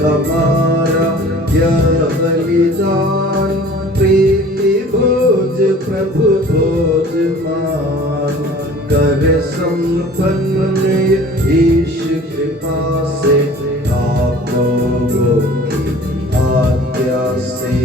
हमारा यह बलिदान प्रीति भोज प्रभु भोज मान कर संपन्न ईश कृपा से आप लोगों की आज्ञा से।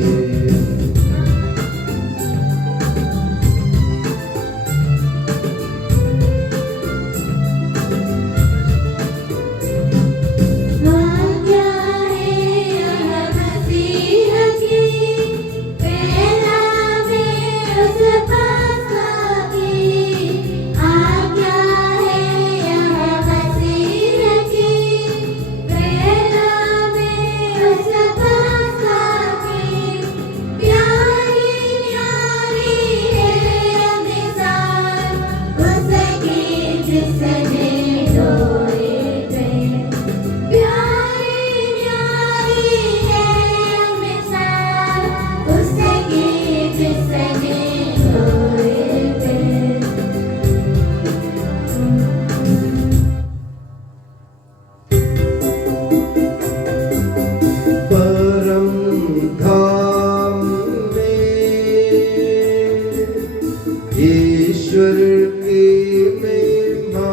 ईश्वर की महिमा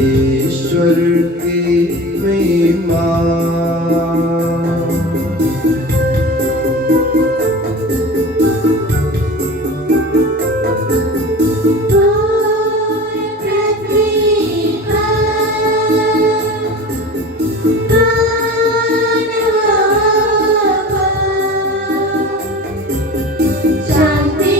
ईश्वर की महिमा। शांति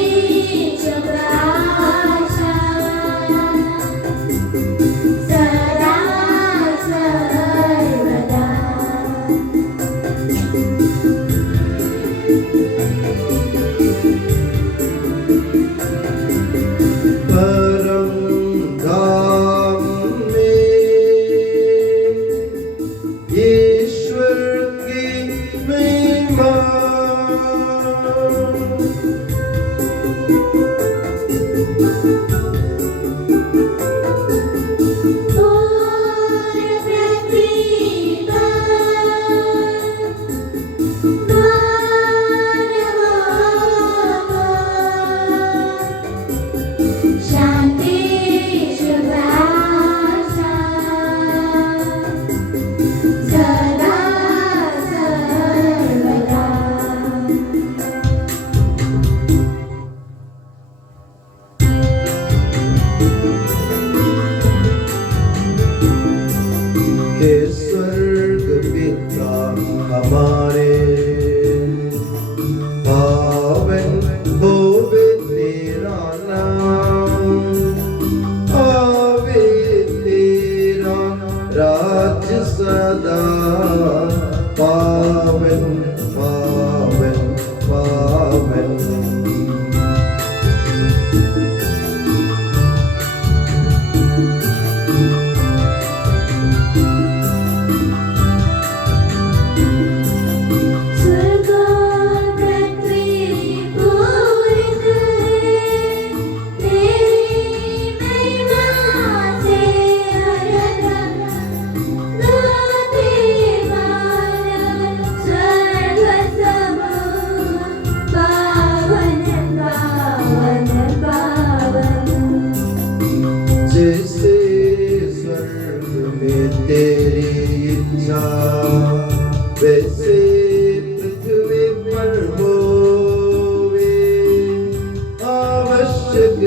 आवश्यक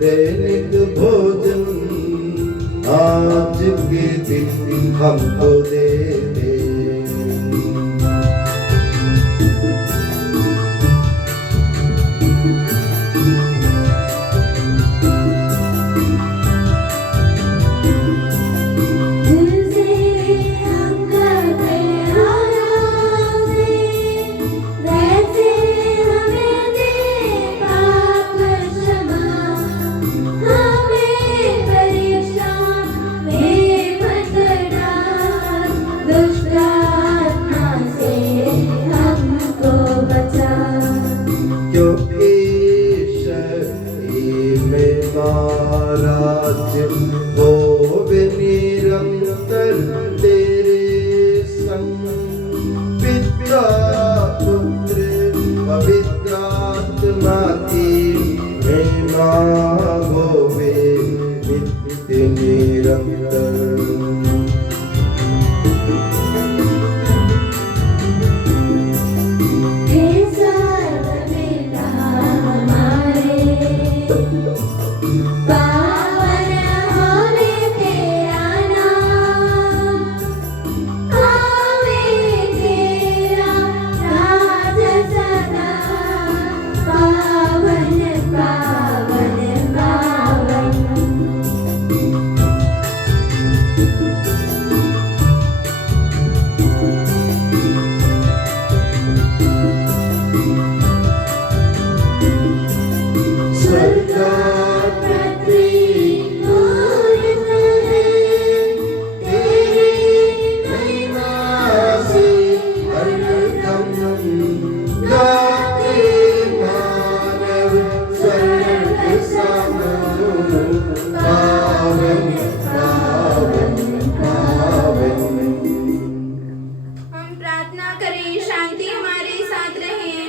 दैनिक भोजन आज के दिन हमको दे दे। राज्य होवे निरंतर तेरे संग, पिता पुत्र पवित्र आत्मा की महिमा होवे नित्य निरंतर।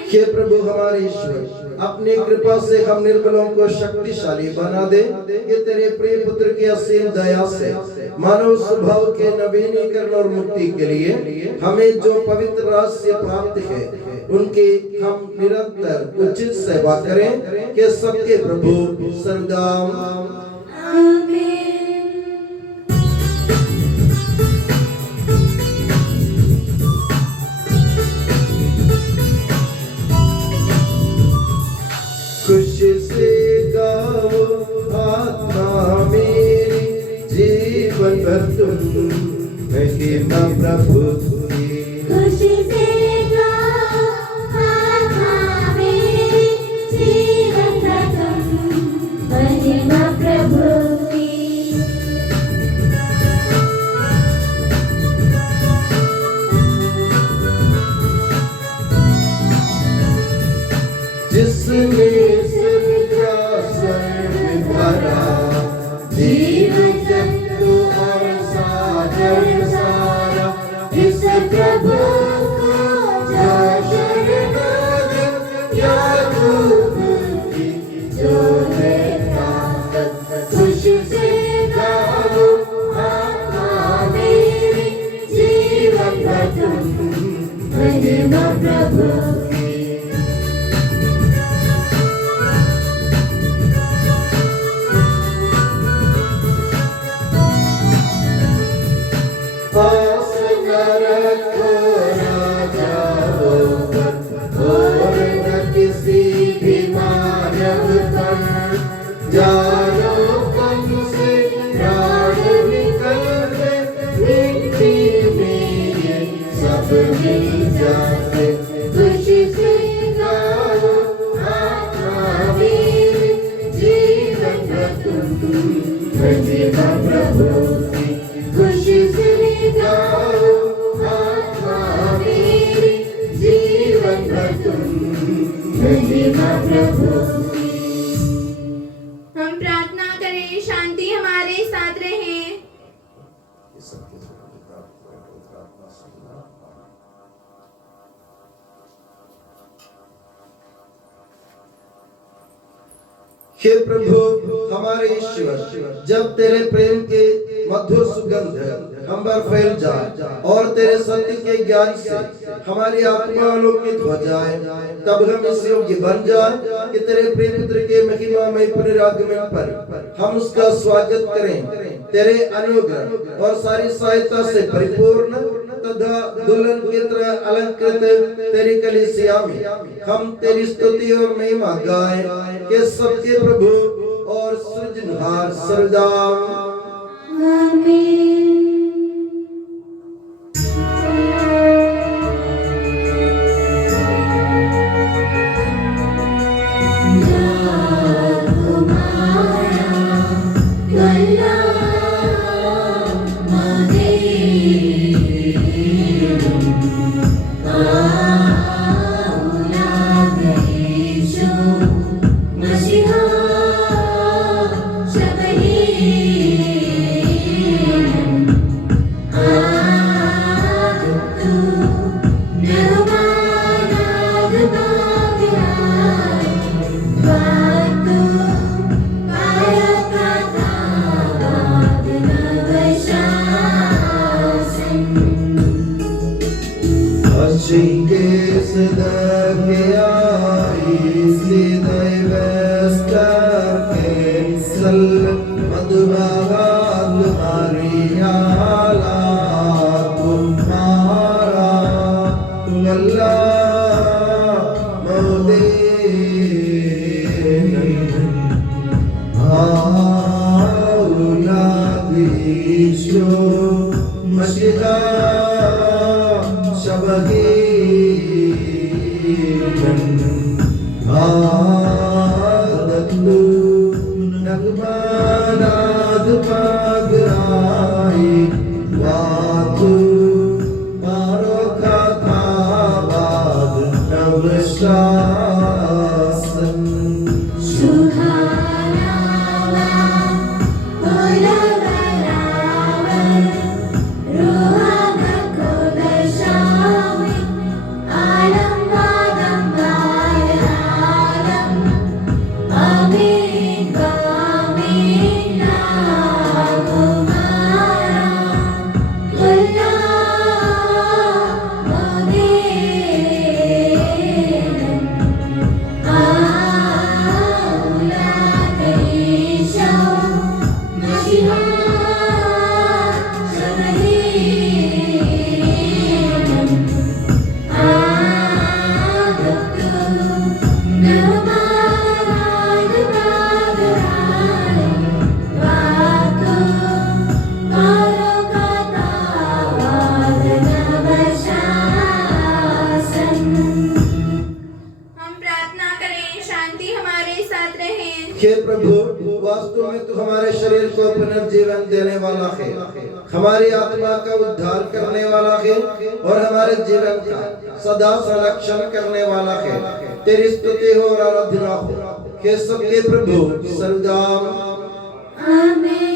हे प्रभु हमारे ईश्वर, अपनी कृपा से हम निर्बलों को शक्तिशाली बना दे कि तेरे प्रिय पुत्र की असीम दया से मानव स्वभाव के नवीनीकरण और मुक्ति के लिए हमें जो पवित्र रहस्य प्राप्त है उनकी हम निरंतर उचित सेवा करें कि सबके प्रभु सर्वदा आमीन। खुशी से गाओ आत्मा मेरी, जीवन भर तुम महिमा प्रभु की। खुशी से गाओ आत्मा मेरी, जीवन भर तुम महिमा प्रभु की। जिसने जीवन जंतु और सागर सारा, इस प्रभु को जो शरणागत या मुक्ति जो देता। खुशी से गाओ आत्मा मेरी, जीवन भर तुम महिमा प्रभु की। आस न रखो राजाओं पर और न किसी भी मानव पर, जानो कम से प्राण निकलते, मिट्टी में ये सब मिल जाते। खुशी से गाओ आत्मा मेरी, जीवन भर तुम महिमा प्रभु की। खुशी से गाओ आत्मा मेरी, जीवन भर तुम महिमा प्रभु की। हम प्रार्थना करें, शांति हमारे साथ रहे। हे प्रभु हमारे ईश्वर, जब तेरे प्रेम के मधुर सुगंध हम पर फैल जाए और तेरे सत्य के ज्ञान से हमारी आत्मा आलोकित हो जाए, तब हम इस योग्य बन जाए कि तेरे प्रिय पुत्र के महिमामय पुनरागमन पर हम उसका स्वागत करें। तेरे अनुग्रह और सारी सहायता से परिपूर्ण तथा दुल्हन की तरह अलंकृत तेरी कलीसिया में हम तेरी स्तुति और महिमा गाएं कि सबके प्रभु और सृजनहार सर्वदा आमीन। हमारी आत्मा का उद्धार करने वाला है और हमारे जीवन का सदा संरक्षण करने वाला है। तेरी स्तुति हो और आराधना हो कि सबके प्रभु सर्वदा आमीन।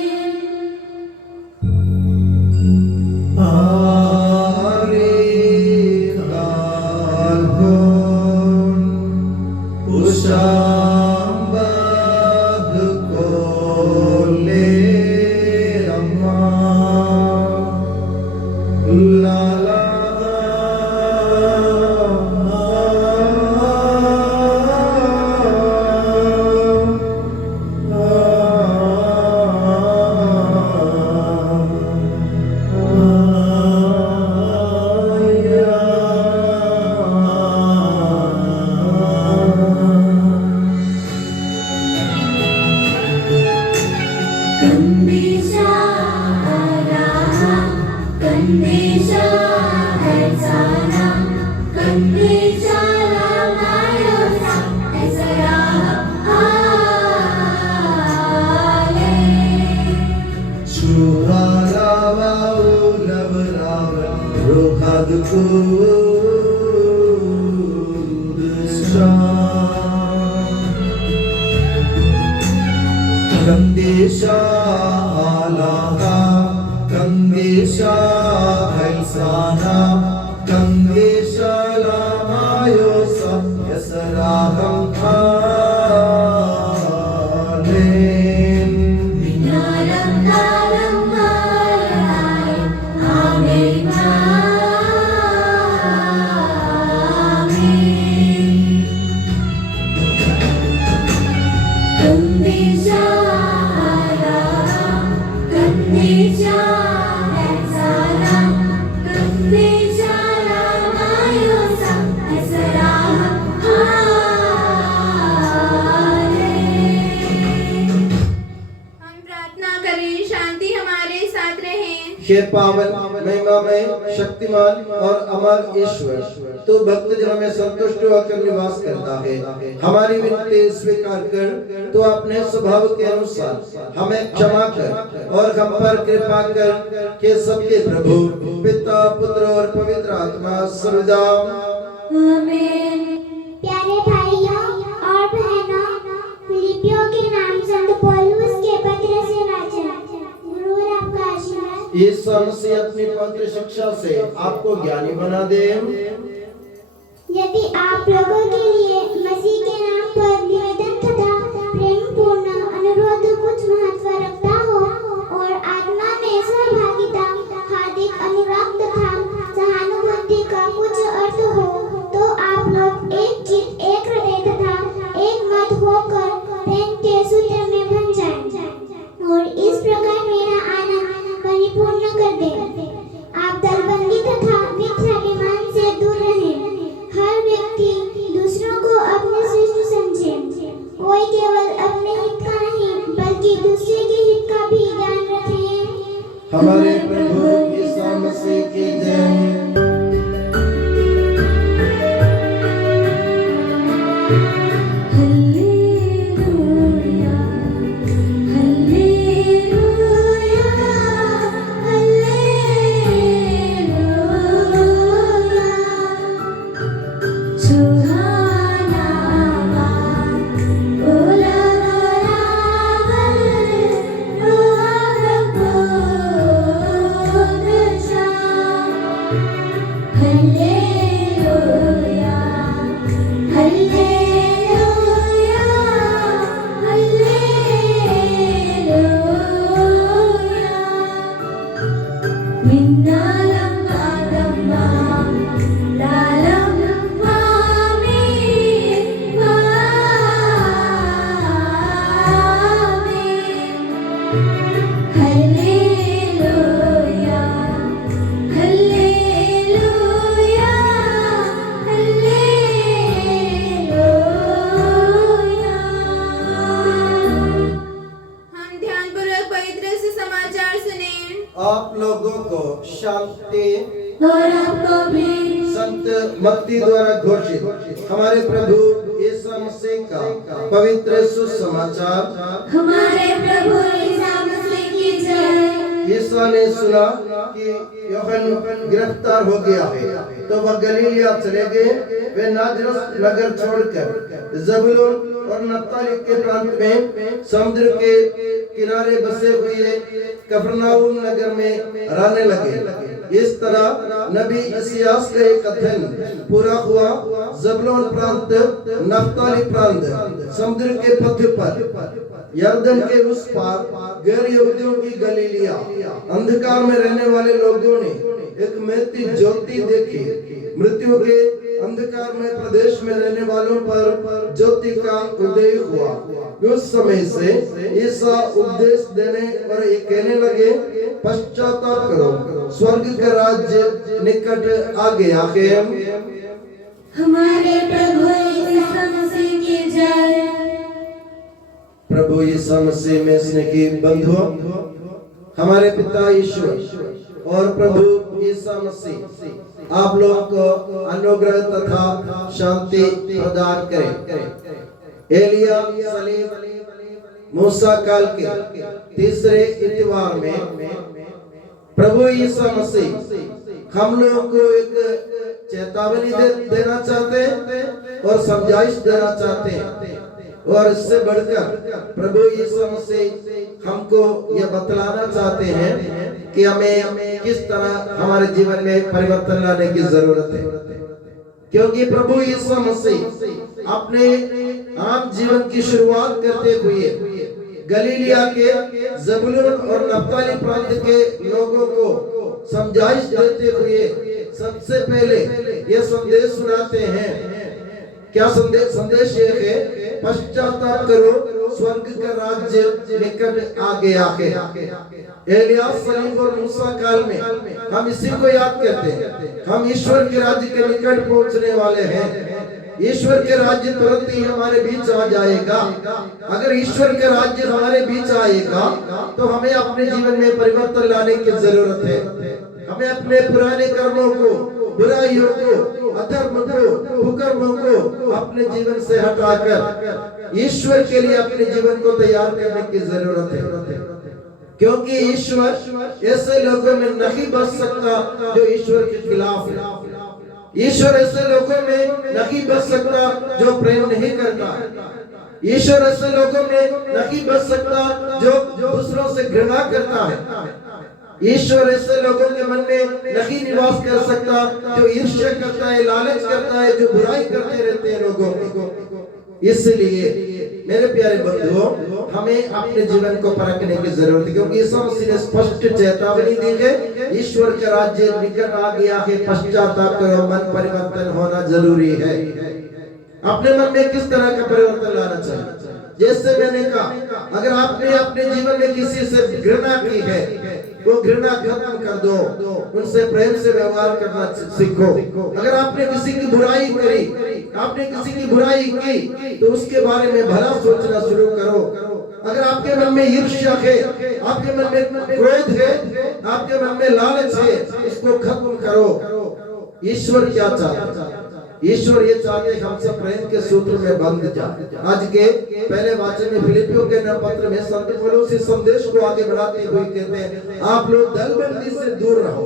हे पावन महिमामय शक्तिमान और अमर ईश्वर, तो भक्त जनों में संतुष्ट होकर निवास करता है। हमारी विनती स्वीकार कर तो अपने स्वभाव के अनुसार हमें क्षमा कर और हम पर कृपा कर के सबके प्रभु पिता पुत्र और पवित्र आत्मा सर्वदा आमीन। प्यारे भाइयों और बहनों, फिलिपियों के नाम संत पौलुस के पत्र से वाचन। गुरु और आपका आशीर्वाद यीशु मसीह अपनी पवित्र शिक्षा से आपको ज्ञानी बना दे। यदि आप लोगों के लिए मसीह के नाम पर निवेदन तथा प्रेमपूर्ण अनुरोध कुछ महत्व रखता हो और आत्मा में सहभागिता, हार्दिक अनुराग तथा सहानुभूति का कुछ अर्थ हो, तो आप लोग एक चित्त, एक हृदय तथा एक मत होकर प्रेम के सूत्र में बंध जाएं और इस प्रकार मेरा आना परिपूर्ण कर दें। आप दलबंदी तथा मिथ्याभिमान से दूर रहें। हर व्यक्ति दूसरों को अपने श्रेष्ठ समझे। कोई केवल अपने हित का नहीं बल्कि दूसरे के हित का भी ध्यान रखे। हमारे प्रभु यीशु मसीह की जय। आप लोगों को शांति और आपको भी संत मत्ती द्वारा घोषित हमारे प्रभु यीशु मसीह का पवित्र सुसमाचार। हमारे प्रभु यीशु मसीह की जय। यीशु ने सुना कि यूहन्ना गिरफ्तार हो गया है, तो वह गलीलिया चले गए। वे नाजरत नगर छोड़कर ज़बूलून और नप्ताली के प्रांत में समुद्र के किनारे बसे हुए कफरनाऊम नगर में रहने लगे। इस तरह नबी इसायास का एक कथन पूरा हुआ। ज़बूलून प्रांत, नप्ताली प्रांत समुद्र के पथ पर यरदन के उस पार गैर यहूदियों की गलीलिया। अंधकार में रहने वाले लोगों ने एक महती ज्योति देखी। मृत्यु के अंधकार में प्रदेश में रहने वालों पर ज्योति का उदय हुआ। उस समय से ईसा उपदेश देने और ये कहने लगे, पश्चाताप करो, स्वर्ग का राज्य निकट आ गया है। हमारे प्रभु यीशु मसीह की जय। प्रभु यीशु मसीह में स्नेह की बंधुओं, हमारे पिता ईश्वर और प्रभु यीशु मसीह आप लोगों को अनुग्रह तथा शांति प्रदान करें। एलिया सलीम मूसा काल के तीसरे इतवार में प्रभु यीशु मसीह हम लोगों को एक चेतावनी देना चाहते हैं और समझाइश देना चाहते हैं। और इससे बढ़कर प्रभु यीशु मसीह हमको यह बतलाना चाहते हैं कि हमें किस तरह हमारे जीवन में परिवर्तन लाने की जरूरत है। क्योंकि प्रभु यीशु मसीह अपने आम जीवन की शुरुआत करते हुए गलीलिया के ज़बूलून और नप्ताली प्रांत के लोगों को समझाइश देते हुए सबसे पहले यह संदेश सुनाते हैं। क्या संदेश ये है, पश्चाताप करो, स्वर्ग का राज्य निकट आ गया है। एलिया सलीम और मूसा काल में हम इसी को याद करते हैं। हम ईश्वर के राज्य के निकट पहुंचने वाले हैं। ईश्वर के राज्य तुरंत ही हमारे बीच आ जाएगा। अगर ईश्वर के राज्य हमारे बीच आएगा तो हमें अपने जीवन में परिवर्तन लाने की जरूरत है। हमें अपने पुराने कर्मों को, बुराइयों को, अधर्म को, कुकर्मों को अपने जीवन से हटाकर ईश्वर के लिए अपने जीवन को तैयार करने की जरूरत है। क्योंकि ईश्वर ऐसे लोगों में नहीं बच सकता जो ईश्वर के खिलाफ है। ईश्वर ऐसे लोगों में नहीं बच सकता जो प्रेम नहीं करता। ईश्वर ऐसे लोगों में नहीं बच सकता जो दूसरों से घृणा करता है। ईश्वर ऐसे लोगों के मन में नहीं निवास कर सकता जो ईर्ष्या करता है, लालच करता है, जो बुराई करते रहते हैं लोगों को। इसलिए मेरे प्यारे बंधुओं, हमें अपने जीवन को परखने की जरूरत है, क्योंकि यीशु मसीह ने स्पष्ट चेतावनी दी है, ईश्वर का राज्य निकट आ गया है, पश्चाताप करो, मन परिवर्तन होना जरूरी है। अपने मन में किस तरह का परिवर्तन लाना चाहिए? जैसे मैंने कहा, अगर आपने अपने जीवन में किसी से घृणा की है, वो घृणा खत्म कर दो, उनसे प्रेम से व्यवहार करना सीखो। अगर आपने किसी की बुराई करी, आपने किसी की बुराई की, तो उसके बारे में भला सोचना शुरू करो। अगर आपके मन में ईर्ष्या है, आपके मन में क्रोध है, आपके मन में लालच है, इसको खत्म करो। ईश्वर क्या चाहता है? ईश्वर ये चाहते हैं हम सब प्रेम के सूत्र में बंध जाए। आज के पहले वाचन में फिलिपियों के पत्र में संत पौलुस इस संदेश को आगे बढ़ाते हुए कहते हैं, आप लोग दलबंदी से दूर रहो,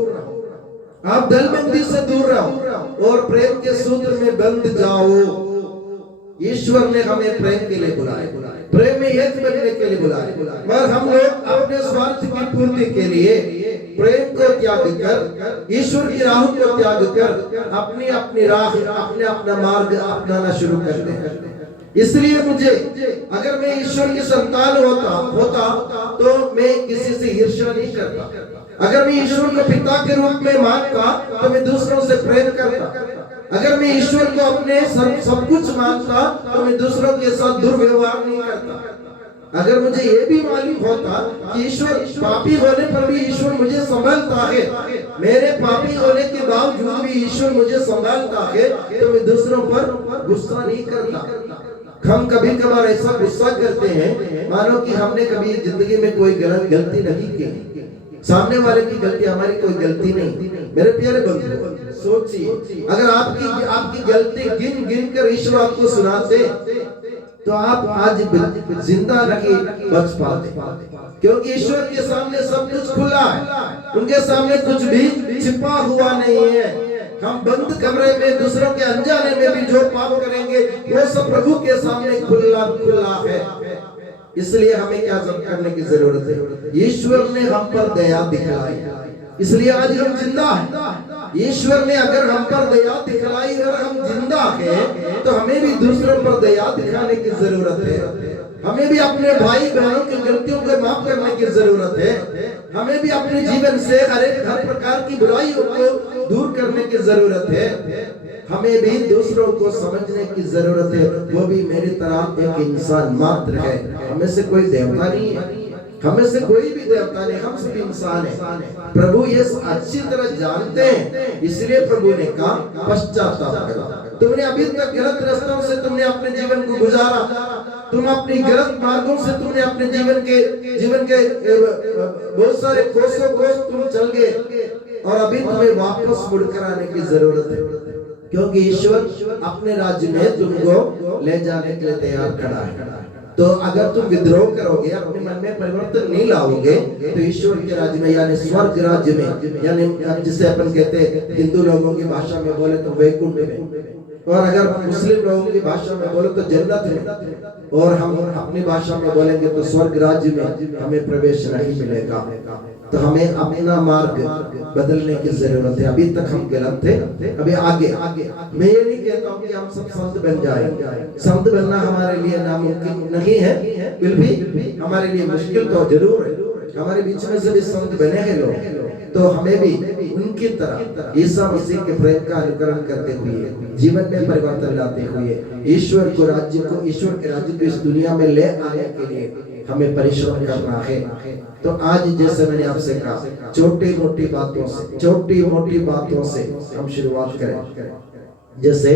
आप दलबंदी से दूर रहो और प्रेम के सूत्र में बंध जाओ। ईश्वर ने हमें प्रेम के लिए बुलाया, प्रेम में एक बनने के लिए बुलाया, मगर हम लोग अपने स्वार्थ की पूर्ति के लिए प्रेम को त्याग कर, ईश्वर की राह को त्याग कर अपनी अपनी राह, अपने अपना मार्ग अपनाना शुरू करते हैं। इसलिए मुझे, अगर मैं ईश्वर की संतान होता तो मैं किसी से ईर्ष्या नहीं करता। अगर मैं ईश्वर को पिता के रूप में मानता तो मैं दूसरों से प्रेम करता। अगर मैं ईश्वर को अपने सब कुछ मानता तो मैं दूसरों के साथ दुर्व्यवहार नहीं करता। अगर मुझे ये भी मालूम होता कि ईश्वर पापी होने पर भी ईश्वर मुझे संभालता है, मेरे पापी होने के बावजूद भी ईश्वर मुझे संभालता है, तो मैं दूसरों पर गुस्सा नहीं करता। हम कभी कभार ऐसा गुस्सा करते हैं मानो कि हमने कभी जिंदगी में कोई गलती नहीं की, सामने वाले की गलती हमारी कोई गलती नहीं। मेरे प्यारे बंधु, सोचिए, अगर आपकी गलती गिन गिन कर ईश्वर आपको सुनाते तो आप आज जिंदा नहीं बच पाते, क्योंकि ईश्वर के सामने सब कुछ खुला है, उनके सामने कुछ भी छिपा हुआ नहीं है। हम बंद कमरे में दूसरों के अनजाने में भी जो पाप करेंगे वो सब प्रभु के सामने खुला खुला है। इसलिए हमें क्या करने की जरूरत है? ईश्वर ने हम पर दया दिखलाई, इसलिए आज हम जिंदा हैं। ईश्वर ने अगर हम पर दया दिखलाई और हम जिंदा हैं, तो हमें भी दूसरों पर दया दिखाने की जरूरत है। हमें भी अपने भाई बहनों की गलतियों को माफ करने की जरूरत है। हमें भी अपने जीवन से हर प्रकार की बुराइयों को दूर करने की जरूरत है। हमें भी दूसरों को समझने की जरूरत है, वो भी मेरी तरह एक इंसान मात्र है, हमें से कोई देवता नहीं है, हमें से कोई भी देवता नहीं, हम सब इंसान हैं। प्रभु ये अच्छी तरह जानते हैं, इसलिए प्रभु ने कहा पश्चाताप करो। तुमने अभी तक गलत रास्तों से तुमने अपने जीवन को गुजारा, तुम अपनी गलत मार्गों से तुमने अपने जीवन के बहुत सारे कोसों तुम चल गए, और अभी तुम्हें वापस मुड़कर आने की जरूरत है, क्योंकि ईश्वर अपने राज्य में तुमको ले जाने के लिए तैयार खड़ा है। तो अगर तुम विद्रोह करोगे, अपने मन में परिवर्तन नहीं लाओगे, तो ईश्वर के राज्य में यानी स्वर्ग राज्य में, यानी जिसे अपन कहते हैं हिंदू लोगों की भाषा में बोले तो वैकुंठ में, और अगर मुस्लिम लोगों की भाषा में बोले तो जन्नत में, और हम अपनी भाषा में बोलेंगे तो स्वर्ग राज्य में हमें प्रवेश नहीं मिलेगा। तो हमें अपना मार्ग बदलने की जरूरत है। अभी तक हम गलत थे, अभी आगे मैं ये नहीं कहता हूँ कि हम सब संत बन जाए, संत बनना हमारे लिए नामुमकिन नहीं है, फिर भी हमारे लिए मुश्किल तो जरूर है। हमारे बीच में से भी संत बने हैं लोग, तो हमें भी उनकी तरह यीशु मसीह के प्रेम का अनुकरण करते हुए, जीवन में परिवर्तन लाते हुए, ईश्वर के राज्य को इस दुनिया में ले आने के लिए हमें परिश्रम करना है। तो आज जैसे मैंने आपसे कहा, छोटी मोटी बातों से हम शुरुआत करें। जैसे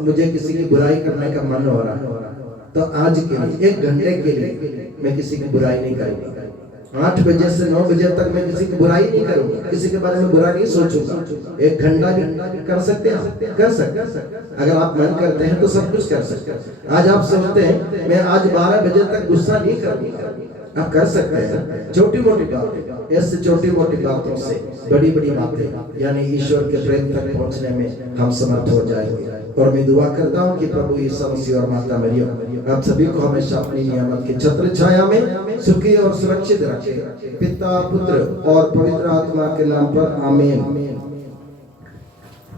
मुझे किसी की बुराई करने का मन हो रहा है तो आज के लिए 1 घंटे के लिए मैं किसी की बुराई नहीं करूंगा। 8 बजे से 9 बजे तक मैं किसी की बुराई नहीं करूंगा, किसी के बारे में बुरा नहीं सोचूंगा। 1 घंटा भी कर सकते हैं, कर सकते हैं। अगर आप मन करते हैं तो सब कुछ कर सकते हैं। आज आप सोचते हैं मैं आज 12 बजे तक गुस्सा नहीं करूंगा, आप कर सकते हैं। छोटी मोटी बात, ऐसे छोटी मोटी बातों से बड़ी बड़ी बातें यानी ईश्वर के प्रेम तक पहुंचने में हम समर्थ हो जाएंगे। और मैं दुआ करता हूँ कि प्रभु यीशु मसीह और माता मरियम आप सभी को हमेशा अपनी नियामत की छत्र छाया में सुखी और सुरक्षित रखे। पिता, पुत्र और पवित्र आत्मा के नाम पर आमीन।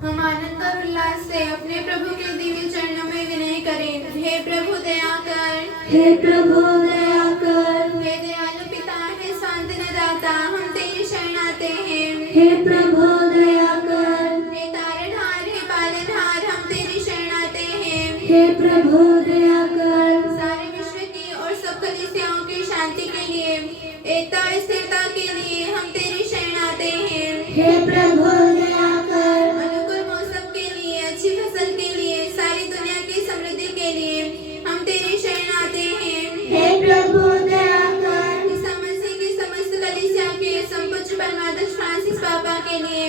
हम आनंद और उल्लास से अपने प्रभु के दिव्य चरणों में विनय करें। हे प्रभु दया कर, हे प्रभु दया कर, हे दयालु पिता, हे सांत्वना दाता, हम तेरी शरण आते हैं। हे प्रभु दया कर, हे तारनहार, हे पालनहार, हम तेरी शरण आते हैं। हे प्रभु दया कर, सारे विश्व की और सब कलीसियाओं की शांति के लिए, एकता और स्थिरता के लिए हम तेरी शरण आते हैं। हे प्रभु दया कर, अनुकूल मौसम के लिए, अच्छी फसल के लिए, सारी दुनिया की समृद्धि के लिए हम तेरी शरण आते हैं। हे प्रभु दया कर, ईसा मसीह की समस्त कलीसिया के संपूज्य परमाध्यक्ष फ्रांसिस पापा के लिए,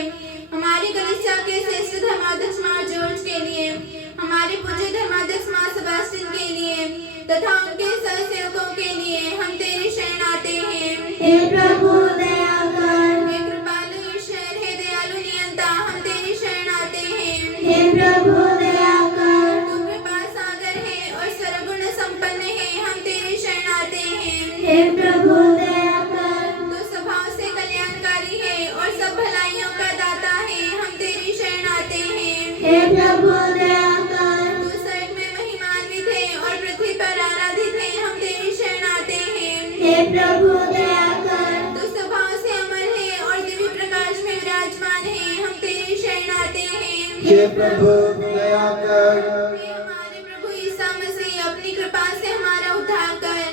हमारी कलीसिया के श्रेष्ठ धर्माध्यक्ष मां जॉर्ज के लिए, हमारे पूज्य धर्माध्यक्ष मां सेबास्टियन के लिए तथा उनके सहसेवकों के लिए हम तेरी शरण आते हैं। हे प्रभु दया कर, हे कृपालु ईश्वर, हे दयालु नियंता, हम तेरी शरण आते हैं। हे प्रभु दया कर, तू कृपा सागर है और सर्वगुण संपन्न है, हम तेरी शरण आते हैं। हे प्रभु दया कर, तू स्वभाव से कल्याणकारी है और सब भलाइयों का दाता है, हम तेरी शरण आते हैं। हे प्रभु दया कर, तू स्वर्ग में महिमान्वित है और पृथ्वी पर आराधित है, हम तेरी शरण आते हैं। हे प्रभु दया कर, तू स्वभाव से अमर है और दिव्य प्रकाश में विराजमान है, हम तेरी शरण आते हैं। हे प्रभु दया कर, हे हमारे प्रभु ईसा मसीह, अपनी कृपा से हमारा उद्धार कर,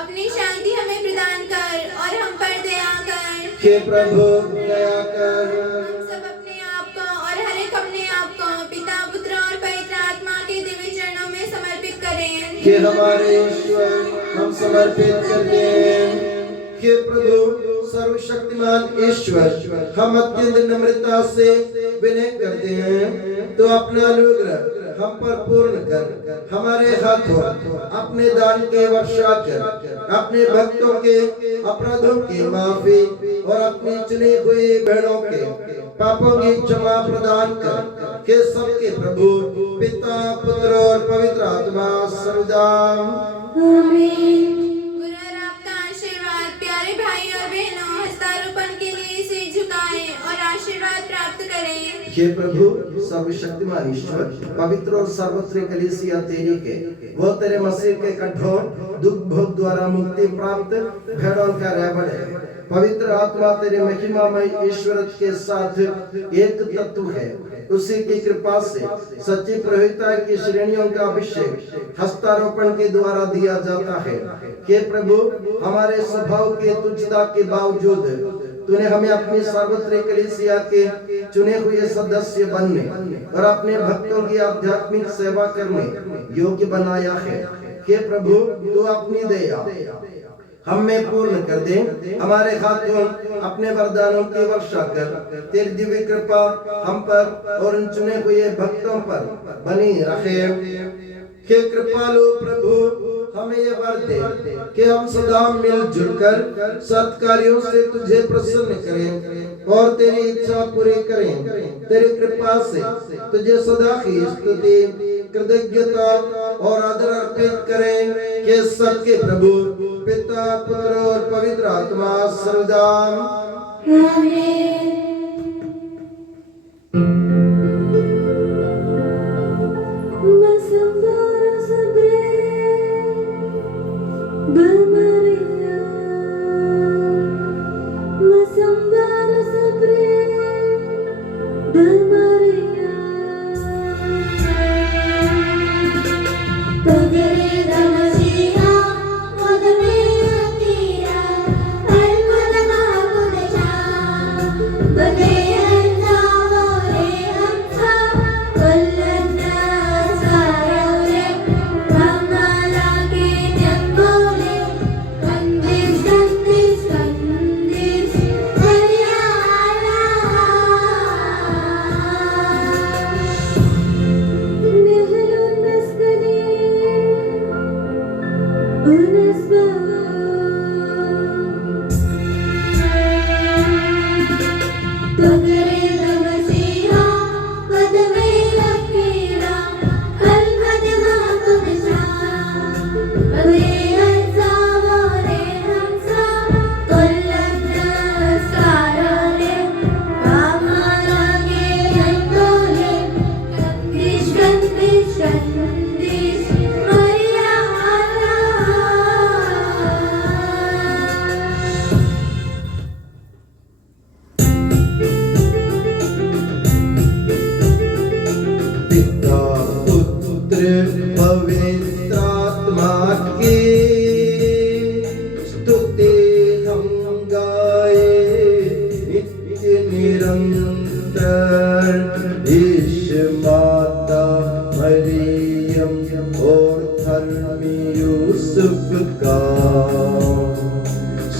अपनी शांति हमें प्रदान कर और हम पर दया कर। हे प्रभु दया कर, हम सब अपने आप को और हर एक अपने आप को पिता, पुत्र और पवित्र आत्मा के दिव्य चरणों में समर्पित करें। हे हमारे ईश्वर हम समर्पित करते हैं। हे प्रभु सर्वशक्तिमान ईश्वर, हम अत्यंत नम्रता से विनय करते हैं तो अपना अनुग्रह हम पर पूर्ण कर, हमारे हाथों अपने दान के वर्षा कर, अपने भक्तों के अपराधों की माफी और अपनी चुने हुए बहनों के पापों की क्षमा प्रदान कर। के सबके प्रभु पिता, पुत्र और पवित्र आत्मा सर्वदा आमीन। गुरु और आपका आशीर्वाद प्यारे भाई और बहनों हस्तारोपण के लिए सिर झुकाएं और आशीर्वाद प्राप्त करें। हे प्रभु सर्वशक्तिमान ईश्वर, पवित्र और सर्वत्र कलीसिया तेरी के वो तेरे मसीह के कठोर दुख भोग द्वारा मुक्ति प्राप्त भेड़ों का रहबड़ है। पवित्र आत्मा तेरे महिमामय ईश्वर के साथ एक तत्व है, उसी की कृपा से सच्ची प्रभुता की श्रेणियों का अभिषेक हस्तारोपण के द्वारा दिया जाता है। हे प्रभु हमारे स्वभाव के तुच्छता के बावजूद तूने हमें अपनी सार्वत्रिक कलीसिया के चुने हुए सदस्य बनने और अपने भक्तों की आध्यात्मिक सेवा करने योग्य बनाया है। हे प्रभु तू अपनी दया हम में पूर्ण कर दे, हमारे हाथों अपने वरदानों की वर्षा कर। तेरी दिव्य कृपा हम पर और उन चुने हुए भक्तों पर बनी रखे। हे कृपालु प्रभु हमें ये वर दे कि हम सदा मिलजुल कर सत्कार्यों से तुझे प्रसन्न करें और तेरी इच्छा पूरी करें। तेरी कृपा से तुझे सदा की स्तुति, कृतज्ञता और आदर अर्पित करें। कि सबके प्रभु पिता, पुत्र और पवित्र आत्मा सर्वदा आमीन। But they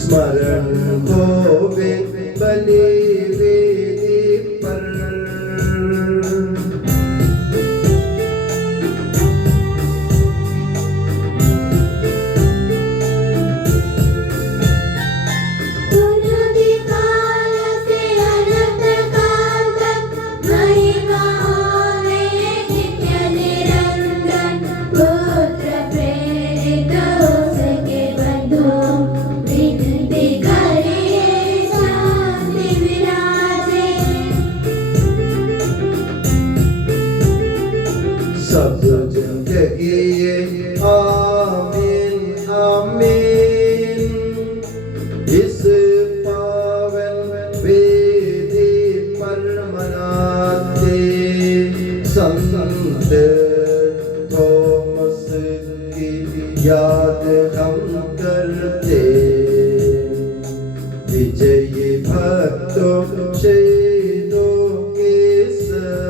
स्मरण होवे बलि वेदी पर। सब जिंदगी आमीन आमीन, इस पावन वेदी पर मनाते संत थॉमस की याद हम करते। विजयी भक्तों शहीदों के संग,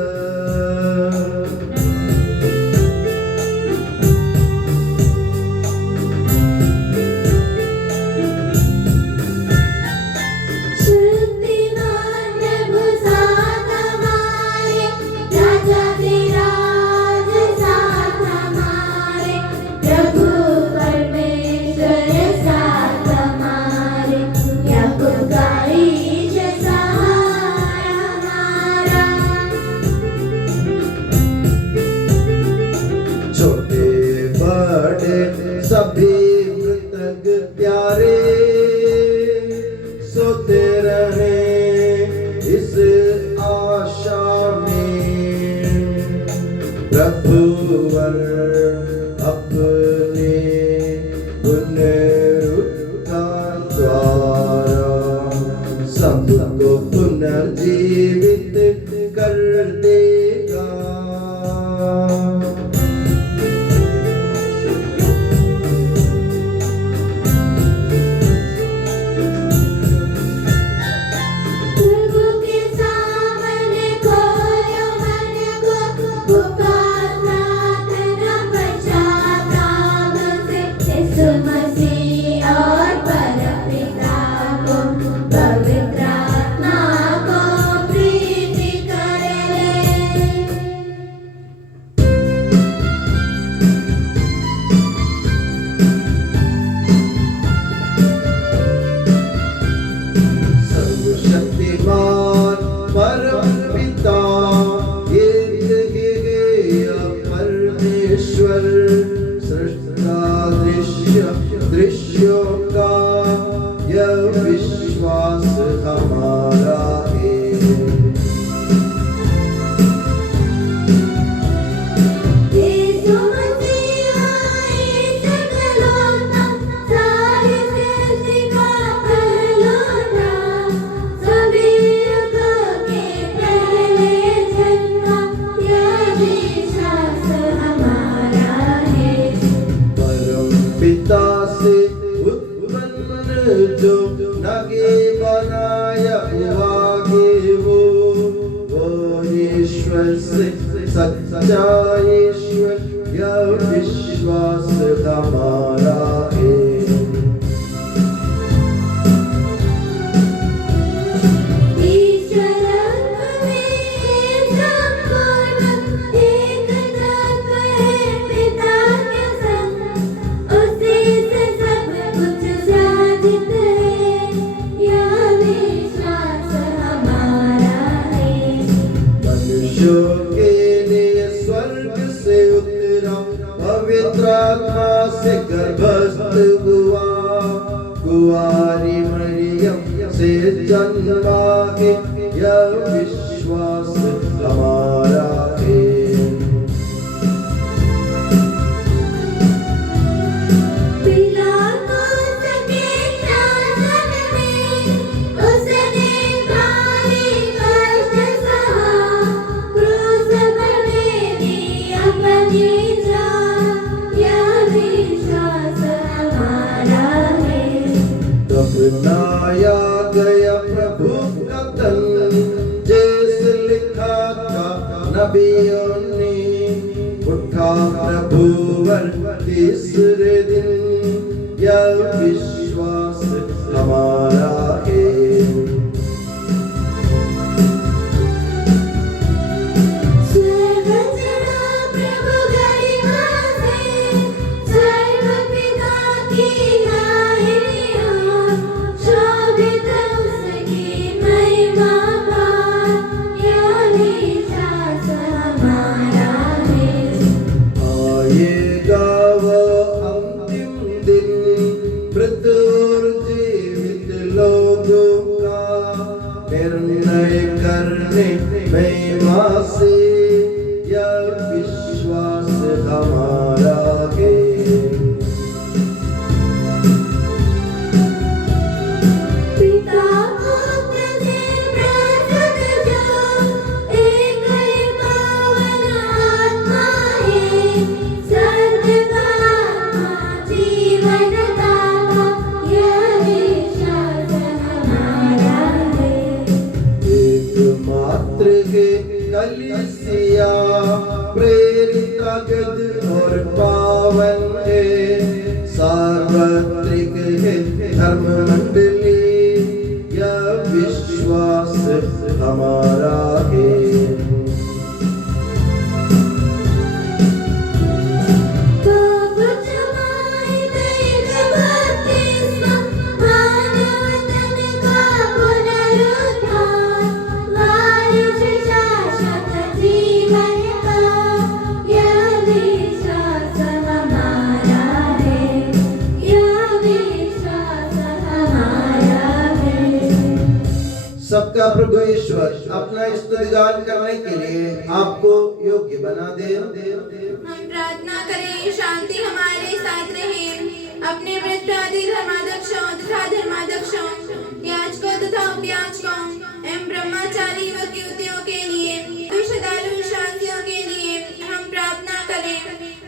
छोटे बड़े सभी मृतक प्यारे सोते रहे इस आशा में। प्रभुवर अपने पुनरुत्थान द्वारा सबको पुनर्जीवित कर देगा। दृश्यों का यह विश्वास हमारा है। पिता से उत्पन्न जो नगे बनाया हुआ है वो ईश्वर से सच्चा ईश्वर, यह विश्वास हमारा है। के लिए स्वर्ग से उतरा पवित्र आत्मा से गर्भस्थ हुआ, कुंवारी मरियम से जन्मा है, यह विश्वास हमारा है। दफनाया गया प्रभु का तन, विश्वास हमारा है। आएगा वो अंतिम दिन, मृत और जीवित लोगों का निर्णय करने महिमा से, यह विश्वास हमारा है। एकमात्र है कलीसिया, प्रेरित और पावन है, सार्वत्रिक है धर्म मंडली, यह विश्वास हमारा है। सबका प्रभु ईश्वर अपना स्तुतिगान करने के लिए आपको योग्य बना दे। हम प्रार्थना करें, शांति हमारे साथ रहे। अपने वृत्तादि धर्माध्यक्षों तथा धर्माध्यक्षों, याजकों तथा उपयाजकों एवं ब्रह्मचारी व युवतियों के लिए, श्रद्धालु शांतियों के लिए हम प्रार्थना करें।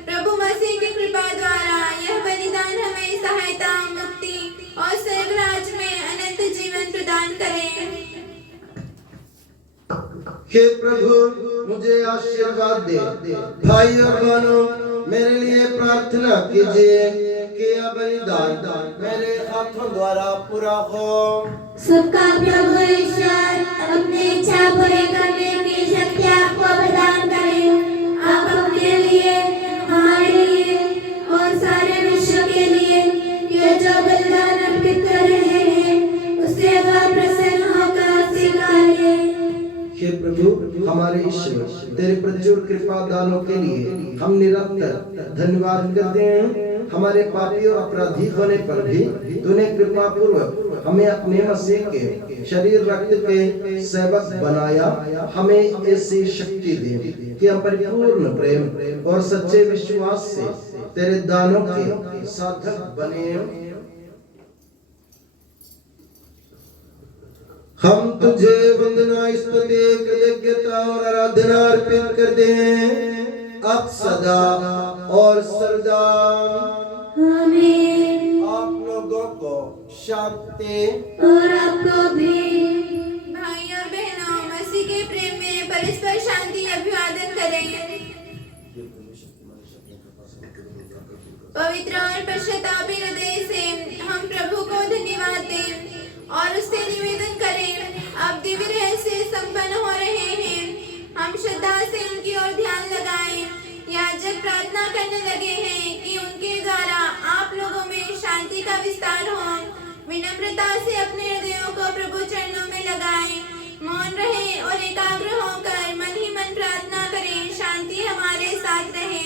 प्रभु मसीह की कृपा द्वारा यह बलिदान हमें सहायता, मुक्ति और स्वर्ग राज्य में अनंत जीवन प्रदान करें। हे प्रभु, मुझे आशीर्वाद दे। भाई और बहनों, मेरे लिए प्रार्थना कीजिए कि यह बलिदान मेरे हाथों द्वारा पूरा हो। सबका प्रभु ईश्वर अपनी इच्छा पूरी करने की शक्ति आपको प्रदान करे। आप अपने लिए, हमारे लिए और सारे विश्व के लिए ये जो बलिदान अर्पित कर रहे हैं, उससे वह प्रसन्न होकर स्वीकारिए। हे प्रभु हमारे ईश्वर, तेरे प्रचुर कृपा दानों के लिए हम निरंतर धन्यवाद करते हैं। हमारे पापी और अपराधी होने पर भी तूने कृपा पूर्वक हमें अपने मसीह के शरीर रक्त के सेवक बनाया। हमें ऐसी शक्ति दे कि हम परिपूर्ण प्रेम और सच्चे विश्वास से तेरे दानों के साधक बने। हम तुझे वंदना, स्तुति, कृतज्ञता और आराधना अर्पित करते हैं, अब सदा और सर्वदा। आमीन। आप लोगों को शांति। और आपको भी। भाई और बहनों, मसीह के प्रेम में परस्पर शांति अभिवादन करें। पवित्र और पश्चातापी हृदय से हम प्रभु को धन्यवाद दें और उससे निवेदन करें। अब दिव्य रहस्य संपन्न हो रहे हैं, हम श्रद्धा से उनकी ओर ध्यान लगाएं। याजक प्रार्थना करने लगे हैं कि उनके द्वारा आप लोगों में शांति का विस्तार हो। विनम्रता से अपने हृदयों को प्रभु चरणों में लगाएं, मौन रहें और एकाग्र होकर मन ही मन प्रार्थना करें। शांति हमारे साथ रहे।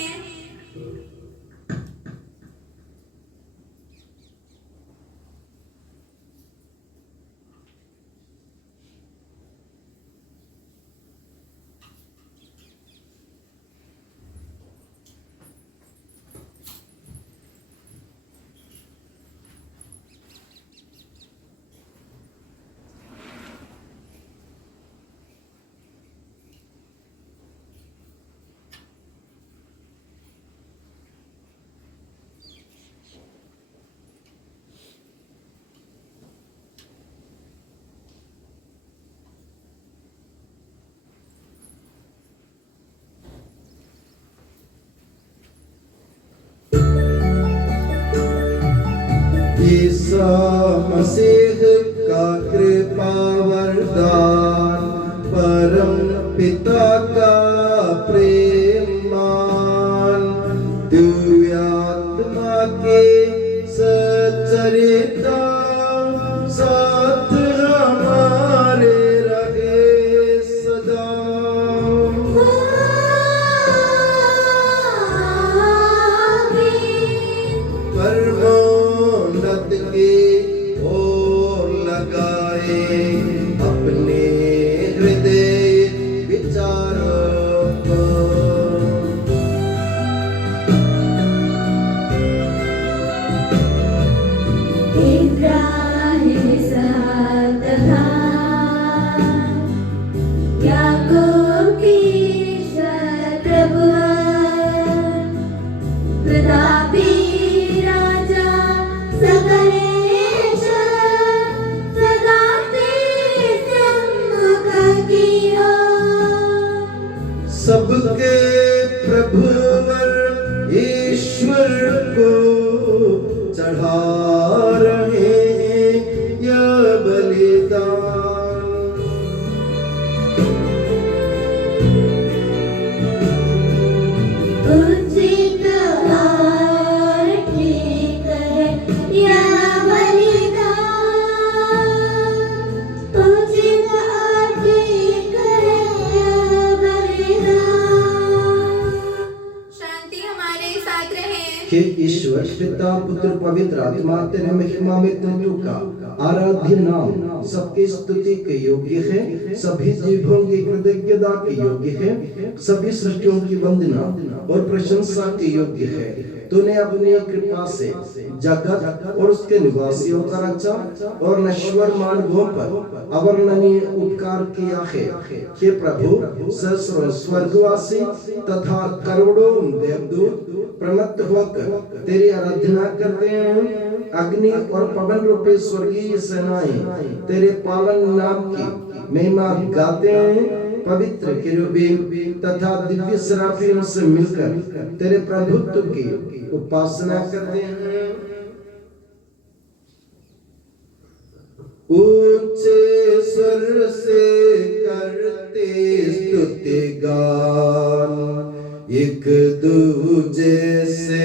ईसा मसीह का कृपा वरदान, परम पिता का प्रेम मान, दिव्य आत्मा के सच्चरिता साथ हमारे रहे सदा। परमोन्नत की ओर लगाए अपने हृदय विचारों को। इब्राहिम इसहाक तथा याकूब की ईश्वर प्रभु, प्रतापी राजा सकलेश, सदा तेरे सन्मुख किया। सबके प्रभुवर ईश्वर को चढ़ा रहे हैं यह बलिदान। उचित और ठीक है यह बलिदान, उचित और ठीक है यह बलिदान। शांति हमारे साथ रहे। हे ईश्वर पिता पुत्र पवित्र आत्मा, तेरे महिमा में तत्व का आराध्य नाम सबके स्तुति के योग्य है, सभी जीवों की कृतज्ञता के योग्य है, सभी सृष्टियों की वंदना और प्रशंसा के योग्य है। तूने अपनी कृपा से जगत और उसके निवासियों का रक्षा और नश्वर मानवों पर अवर्णनीय उपकार किया है। हे प्रभु, सहस्रों स्वर्गवासी तथा करोड़ों देवदूत प्रमत्त होकर तेरी आराधना करते हैं। अग्नि और पवन रूपी स्वर्गीय सेनाएं तेरे पावन नाम की महिमा गाते हैं। पवित्र केरूबीम तथा दिव्य सराफीम से मिलकर तेरे प्रभुत्व की उपासना करते हैं। ऊंचे स्वर से करते स्तुति गान, एक दूजे से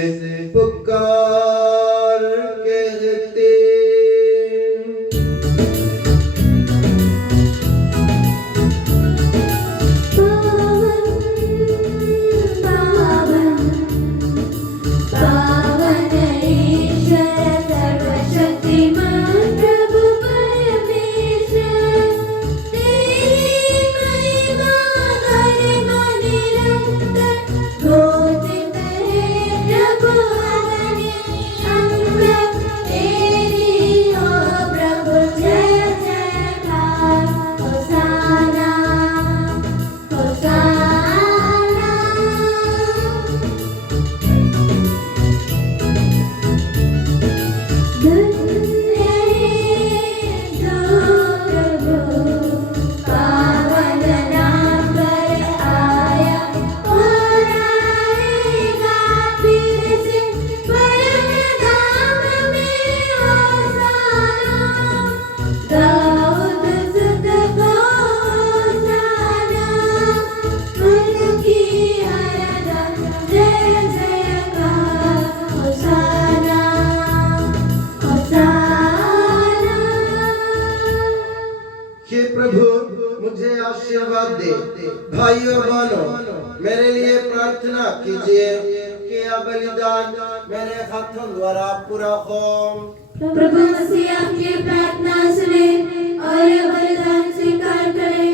पुकार कहते। पावन पावन ईश्वर सर्वशक्तिमान प्रभु परमेश्वर, तेरी महिमा गरिमा निरंतर घोषित है प्रभु अगणित अंग। तेरी हो प्रभु जय जयकार, होसाना होसाना। धन्य है जो प्रभु पावन नाम पर आया और आएगा फिर से परम धाम में होसाना। दाऊद सुत को होसाना, उनकी आराधना जय जयकार, होसाना होसाना। हे प्रभु, मुझे आशीर्वाद दे। भाइयों बहनों, मेरे लिए प्रार्थना कीजिए कि यह बलिदान मेरे हाथों द्वारा पूरा हो। प्रभु मसीह आपकी प्रार्थना सुने और यह बलिदान स्वीकार करे।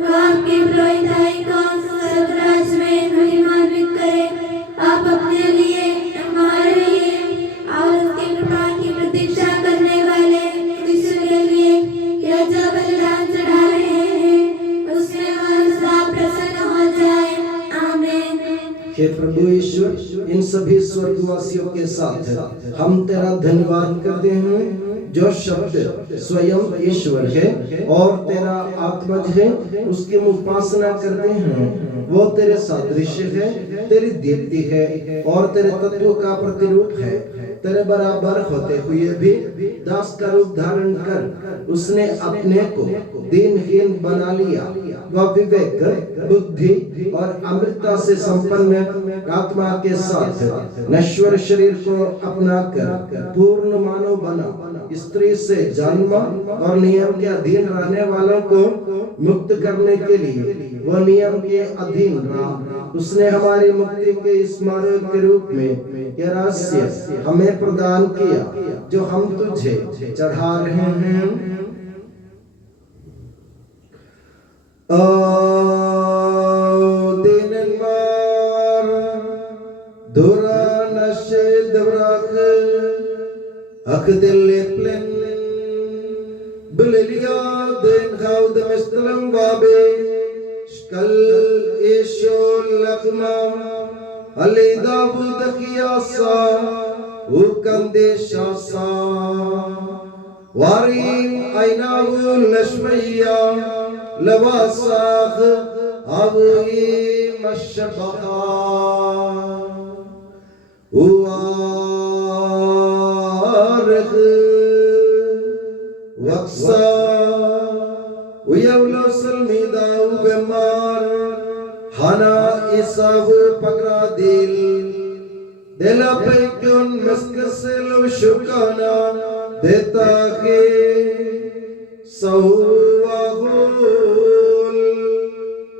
वह आपकी पुरोहिताई को स्वर्गराज में महिमान्वित करे। आप अपने लिए, हमारे लिए और उसकी कृपा की प्रतीक्षा करने वाले यीशु के लिए यह जो बलिदान चढ़ा रहे हैं, उसमें वह सदा प्रसन्न हो जाए। आमीन। हे प्रभु ईश्वर, इन सभी स्वर्गवासियों के साथ हम तेरा धन्यवाद करते हैं जो शब्द स्वयं ईश्वर है और तेरा आत्मज है, उसकी उपासना करते हैं। वो तेरे सादृश्य है, तेरी दीप्ति है और तेरे तत्व का प्रतिरूप है। तेरे बराबर होते हुए भी दास का रूप धारण कर उसने अपने को दीनहीन बना लिया। वह विवेक, बुद्धि और अमृतता से संपन्न आत्मा के साथ नश्वर शरीर को अपनाकर पूर्ण मानव बना। स्त्री से जन्म और नियम के अधीन रहने वालों को मुक्त करने के लिए वह नियम के अधीन रहा। उसने हमारी मुक्ति के स्मारक के रूप में यह रहस्य हमें प्रदान किया जो हम तुझे चढ़ा रहे हैं। Akhdilleplen Belilia den Haud Mestlam Babe Skal Ishol Lakma Ali Davud Kiyasa Ukande Shasa Warim Ainahu Lashmaya Lavasakh Avi Mashabaha Waksa Uyavlo Salmida Ubemar Hana Isavu Pagradil Dela Pekun Maskaselu Shukana Detake Sawahul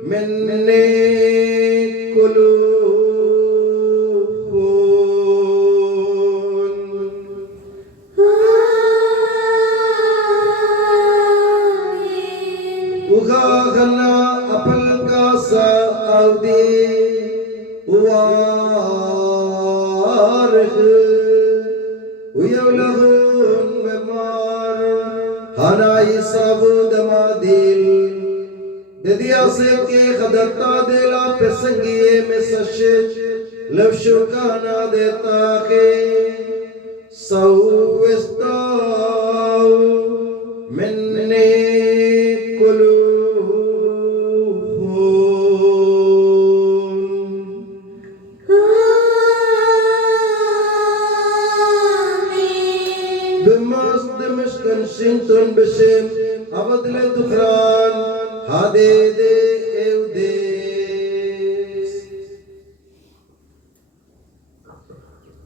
Menne Kulu Ughagana apal kasa avdi uvarh uyavlahun vemar hana isavu damadil dediya se ke khadata dela pesangiye me sashit lavshukana deta ke sawestav minne kulu Shinton Bishim Avadle Dukhran Hade de Evdes।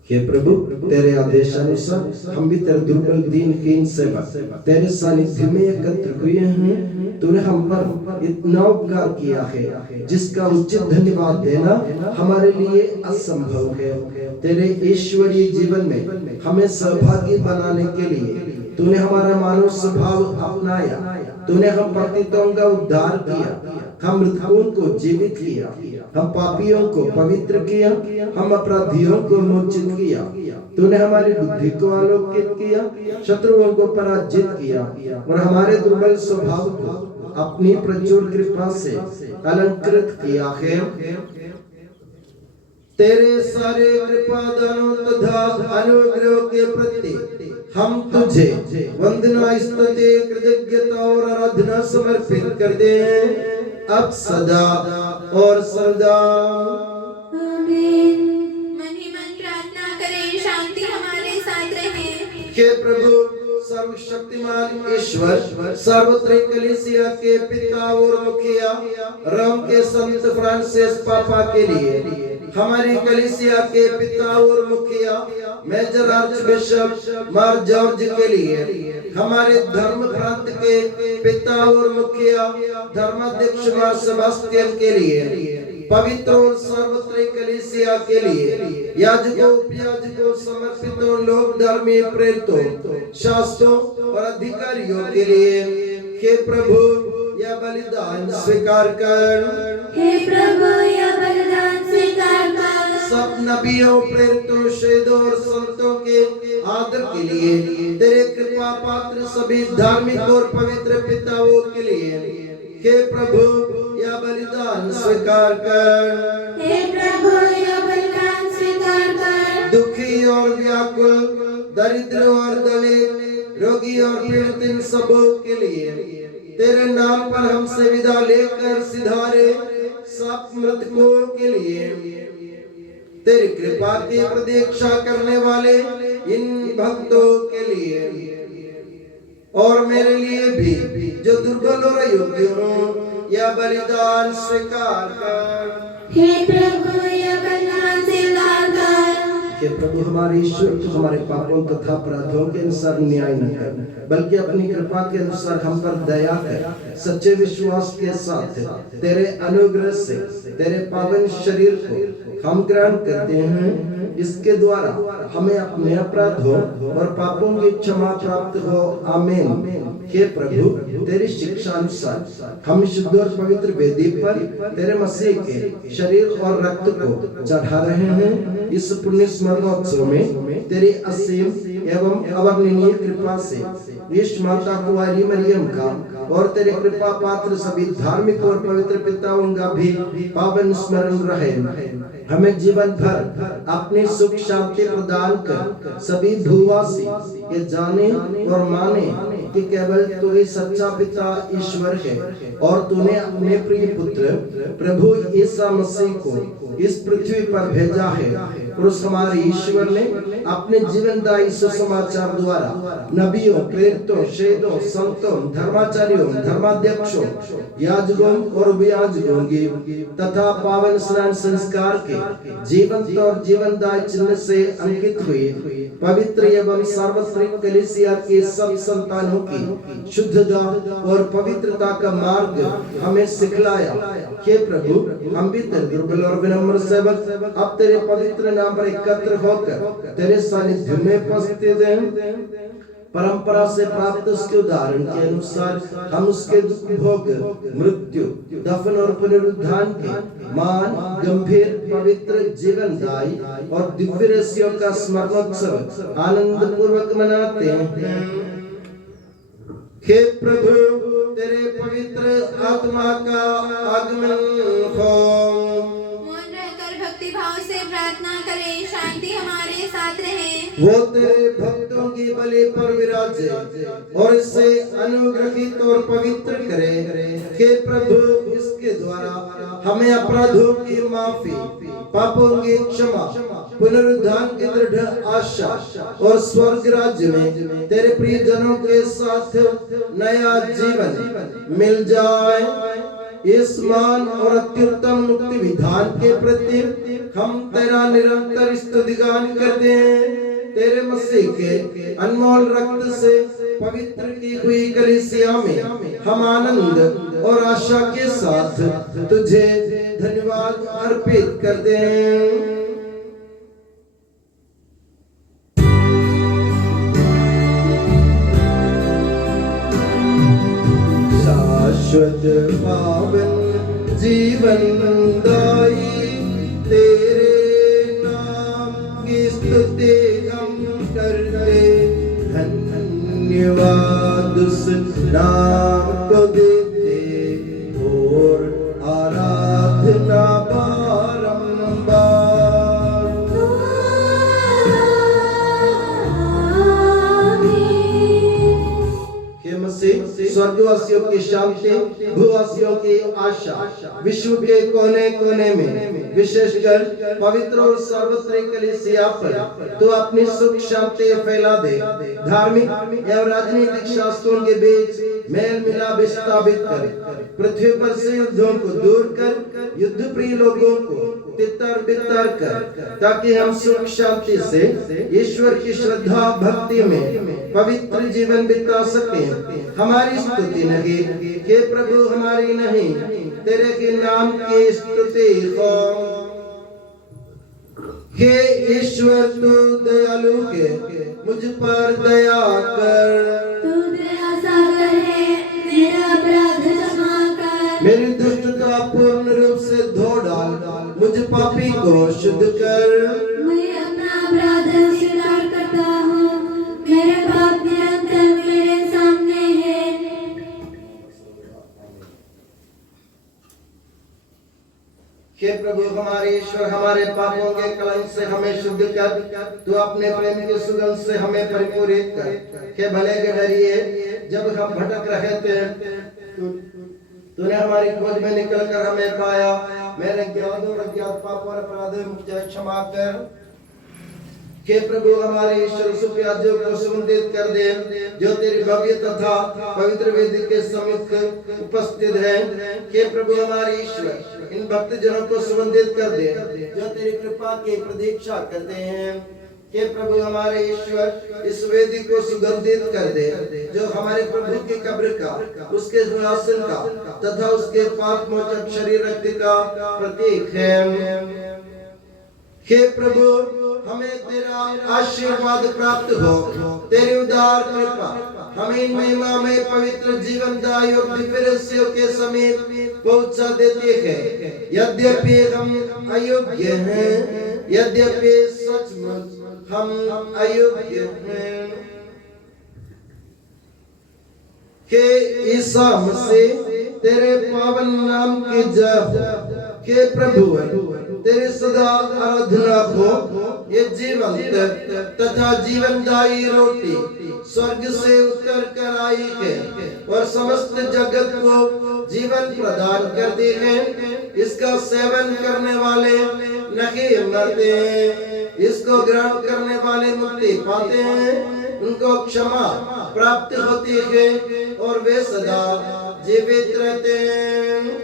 हे प्रभु तेरे आदेशानुसार हम भी तेरे दुर्बल दीनहीन सेवा तेरे सानिध्य में एकत्र हुए हैं। तूने हम पर इतना उपकार किया है जिसका उचित धन्यवाद देना हमारे लिए असंभव है। तेरे ईश्वरीय जीवन में हमें सहभागी बनाने के लिए तूने हमारा मानव स्वभाव अपनाया। तूने हम पतितों का उद्धार किया, हम मृतकों को जीवित किया, हम पापियों को पवित्र किया, हम अपराधियों को मोचित किया। तूने हमारी बुद्धि को आलोकित किया, शत्रुओं को पराजित किया और हमारे दुर्बल स्वभाव को अपनी प्रचुर कृपा से अलंकृत किया है। तेरे सारे कृपा दानों तथा अनुग्रह के प्रति हम तुझे वंदना स्तुति कृतज्ञता और आराधना समर्पित करते हैं अब सदा और सदा। आमीन। मन ही मन प्रार्थना करें, शांति हमारे साथ रहे। हे प्रभु सर्वशक्तिमान ईश्वर सार्वत्रिक कलीसिया के पिता और मुखिया रोम के संत फ्रांसिस पापा के लिए, हमारी कलीसिया के पिता और मुखिया मेजर आर्चबिशप मार जॉर्ज के लिए, हमारे धर्म प्रांत के पिता और मुखिया धर्माध्यक्ष मार सेबास्टियन के लिए, पवित्र और सार्वत्रिक कलीसिया के लिए, याजकों उपयाजकों समर्पितों लोक धर्मी प्रेरितों शास्त्रों और अधिकारियों के लिए, हे प्रभु यह बलिदान स्वीकार कर। हे प्रभु यह बलिदान स्वीकार कर। सब नबियों प्रेरितों शहीदों और संतों के आदर के लिए, तेरे कृपा पात्र सभी धार्मिक और पवित्र पिताओं के लिए, हे प्रभु यह बलिदान स्वीकार कर। हे प्रभु यह बलिदान स्वीकार कर। दुखी और व्याकुल, दरिद्र और दलित, रोगी और पीड़ित इन सबों के लिए, तेरे नाम पर हमसे विदा लेकर सिधारे सब मृतकों के लिए, तेरी कृपा की प्रतीक्षा करने वाले इन भक्तों के लिए और मेरे लिए भी जो दुर्बल और अयोग्य हो, यह बलिदान स्वीकार कर। हे प्रभु यह बलिदान स्वीकार कर। कि प्रभु हमारे ईश्वर तो हमारे पापों तथा अपराधों के अनुसार न्याय न कर, बल्कि अपनी कृपा के अनुसार हम पर दया कर। सच्चे विश्वास के साथ तेरे अनुग्रह से तेरे पावन शरीर को हम ग्रहण करते हैं। इसके द्वारा हमें अपने अपराधों और पापों की क्षमा प्राप्त हो। आमीन। हे प्रभु तेरी शिक्षा अनुसार हम शुद्ध और पवित्र वेदी पर तेरे मसीह के शरीर और रक्त को चढ़ा रहे हैं। इस पुण्य स्मरणोत्सव में तेरी असीम एवं अवर्णनीय कृपा से यीशु माता कुंवारी मरियम का और तेरे कृपा पात्र सभी धार्मिक और पवित्र पिताओं का भी पावन स्मरण रहे। हमें जीवन भर अपनी सुख शांति प्रदान कर सभी भूवासी ये जाने और माने कि केवल तू ही सच्चा पिता ईश्वर है और तूने अपने प्रिय पुत्र प्रभु ईसा मसीह को इस पृथ्वी पर भेजा है। और उस हमारे ईश्वर ने अपने जीवनदायी सुसमाचार द्वारा नबियों, प्रेरितों, शहीदों, संतों, धर्माचार्यों, धर्माध्यक्षों, याजकों और उपयाजकों की तथा पावन स्नान संस्कार के जीवंत और जीवनदायी चिन्ह से अंकित हुए पवित्र एवं सार्वत्रिक कलीसिया के सब संतानों की शुद्धता और पवित्रता का मार्ग हमें सिखलाया। हे प्रभु हम भी तेरे दुर्बल और विनम्र सेवक अब तेरे पवित्र नाम पर एकत्र होकर तेरे सानिध्य में उपस्थित हैं। परंपरा से प्राप्त उसके उदाहरण के अनुसार हम उसके दुख भोग, मृत्यु, दफन और पुनरुत्थान के मान गंभीर पवित्र जीवनदायी और दिव्य रहस्यों का स्मरणोत्सव आनंद पूर्वक मनाते हैं। हे प्रभु तेरे पवित्र आत्मा का आगमन हो। मौन रहकर भक्ति भाव से प्रार्थना करें, शांति हमारे साथ रहे। वो तेरे भक्तों की बलि पर विराजे और इसे अनुग्रहित और पवित्र करे। हे प्रभु इसके द्वारा हमें अपराधों की माफी, पापों की क्षमा, पुनरुद्धान की दृढ़ आशा और स्वर्ग राज्य में तेरे प्रिय जनों के साथ नया जीवन मिल जाए। इस मान और अत्युत्तम मुक्ति विधान के प्रति हम तेरा निरंतर स्तुतिगान करते हैं। तेरे मसीह के अनमोल रक्त से पवित्र की हुई कलीसिया में हम आनंद और आशा के साथ तुझे धन्यवाद अर्पित करते हैं। शाश्वत पावन जीवनदायी तेरे नाम की स्तुति हम करते, धन्यवाद उस नाम को देते और आराधना बारंबार। हे मसीह स्वर्गवासियों की शांति, भूवासियों की आशा, विश्व के कोने कोने में विशेषकर पवित्र और सार्वत्रिक कलीसिया पर तू अपनी सुख शांति फैला दे। धार्मिक एवं राजनीतिक शास्त्रों के बीच मेल मिलाप स्थापित कर, पृथ्वी पर से युद्धों को दूर कर, युद्ध प्रिय लोगों को तितर बितर कर, ताकि हम सुख शांति से ईश्वर की श्रद्धा भक्ति में पवित्र जीवन बिता सकें। हमारी स्तुति नहीं हे प्रभु, हमारी नहीं, तेरे के नाम की स्तुति हो। हे ईश्वर तू दयालु है, मुझ पर दया कर। तू दया सागर है, मेरा अपराध क्षमा कर। मेरी दुष्टता पूर्ण रूप से धो डाल, मुझ पापी को शुद्ध कर। मैं अपना अपराध स्वीकार करता हूँ, मेरे पाप निरंतर मेरे सामने है। हे प्रभु हमारे ईश्वर, हमारे पापों के कलंक से हमें शुद्ध कर, तू अपने प्रेम की सुगंध से हमें परिपूरित कर। हे भले के डरिए, जब हम भटक रहे थे तूने हमारी खोज में निकलकर हमें पाया मेरे ज्ञात और अज्ञात पाप और अपराध मुझे क्षमा कर। हे प्रभु हमारे ईश्वर उस प्याजों को सुगंधित कर दे जो तेरी भव्य तथा पवित्र वेदी के समीप उपस्थित है। हे प्रभु हमारे ईश्वर इन भक्त जनों को सुगंधित कर दे जो तेरी कृपा की प्रतीक्षा करते हैं। हे प्रभु हमारे ईश्वर इस वेदी को सुगंधित कर दे जो हमारे प्रभु की कब्र का, उसके सिंहासन का तथा उसके पाप मोचक शरीर रक्त का प्रतीक है। हे प्रभु हमें तेरा आशीर्वाद प्राप्त हो, तेरी उदार कृपा हमें महिमा में पवित्र जीवनदायी और दिव्य रहस्यों के समीप पहुंचा देती है। यद्यपि हम अयोग्य हैं, यद्यपि सचमुच हम अयोग्य हैं, हे ईसा मसीह तेरे पावन नाम की जय। हे प्रभु तेरे सदा आराधना हो। ये जीवंत तथा जीवनदायी रोटी स्वर्ग से उतर कर आई है और समस्त जगत को जीवन प्रदान करती है। इसका सेवन करने वाले नहीं मरते हैं, इसको ग्रहण करने वाले मुक्ति पाते हैं, उनको क्षमा प्राप्त होती है और वे सदा जीवित रहते हैं।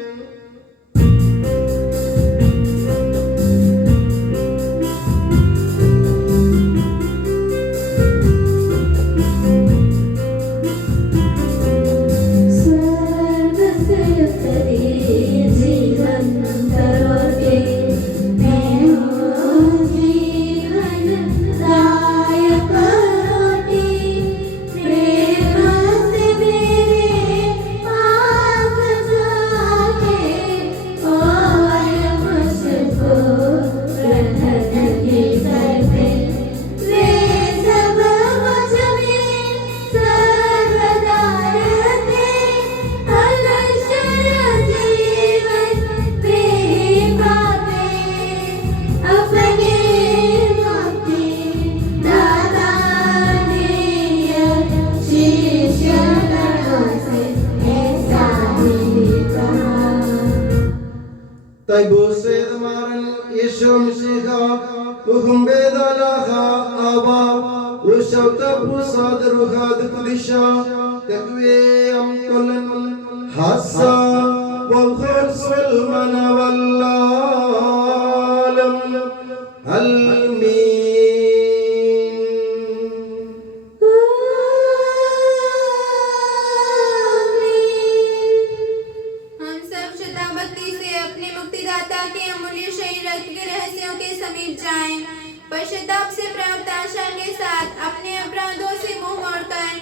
पश्चाताप से प्राप्त आशा के साथ अपने अपराधों से मुंह मोड़कर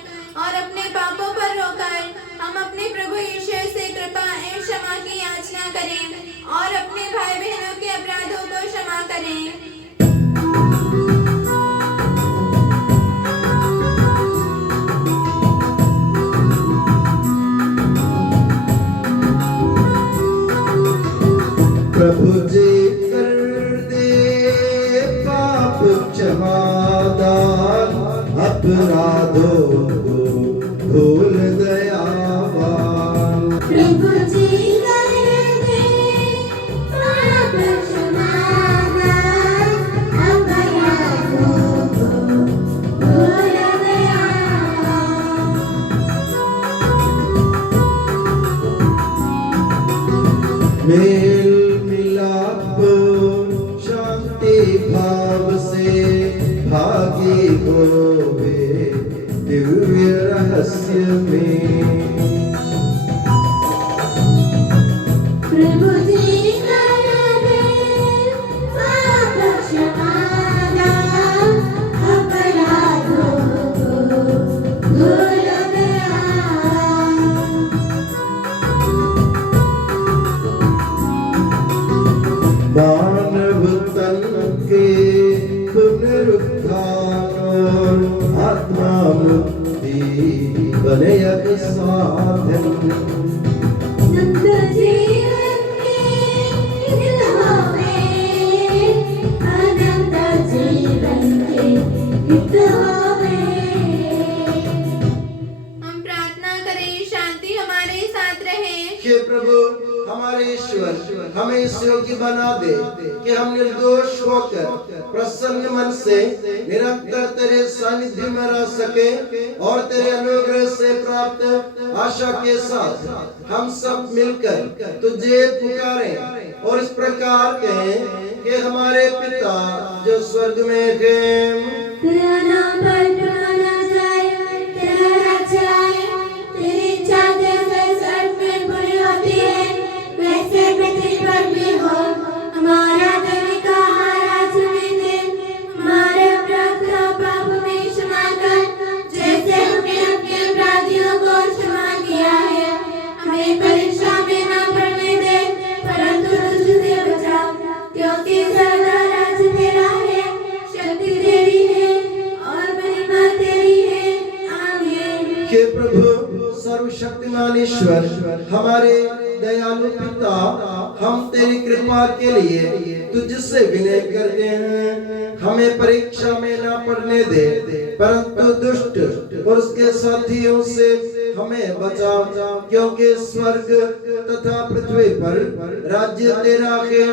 और अपने पापों पर रोकर हम अपने प्रभु ईश्वर से कृपा एवं क्षमा की याचना करें और अपने भाई बहनों के अपराधों को क्षमा करें। प्रभु जी अपराधों को भूल दयावान। प्रभु जी कर दे पाप क्षमादान, अपराधों को भूल दयावान। मेल मिलाप शांति भाव से भागी होवे दिव्य रहस्य में। प्रभु जी कर दे पाप क्षमादान, अपराधों को भूल दयावान। मानव तन के पुनरुत्थान और आत्मा मुक्ति बने एक साधन। नंद जीवन के हितों में, अनंत जीवन के हितों में। हम प्रार्थना करें शांति हमारे साथ रहे। हे प्रभु हमारे ईश्वर हमें इस योग्य बना दे कि हम निर्दोष होकर प्रसन्न मन से निरंतर तेरे सानिध्य में रह सके और तेरे अनुग्रह से प्राप्त आशा के साथ हम सब मिलकर तुझे पुकारें और इस प्रकार कहें कि हमारे पिता जो स्वर्ग में है, तेरा नाम पवित्र जाए, तेरा राज्य आए, तेरी इच्छा जैसे स्वर्ग में पूरी होती है वैसे पृथ्वी पर भी हो। हमारा दैनिक आहार आज हमें दे, हमारे अपराध और पाप में क्षमा कर जैसे हमने अपने अपराधियों को क्षमा किया है। हमें परीक्षा में न पड़ने दे परंतु दुष्ट से बचा, क्योंकि सदा राज्य तेरा है, शक्ति तेरी है और महिमा तेरी है। आमीन। हे प्रभु सर्वशक्तिमान ईश्वर हमारे दयालु पिता, हम तेरी कृपा के लिए तुझसे विनय करते हैं, हमें परीक्षा में ना पड़ने दे परंतु दुष्ट और उसके साथियों से हमें बचा, क्योंकि स्वर्ग तथा पृथ्वी पर राज्य तेरा है,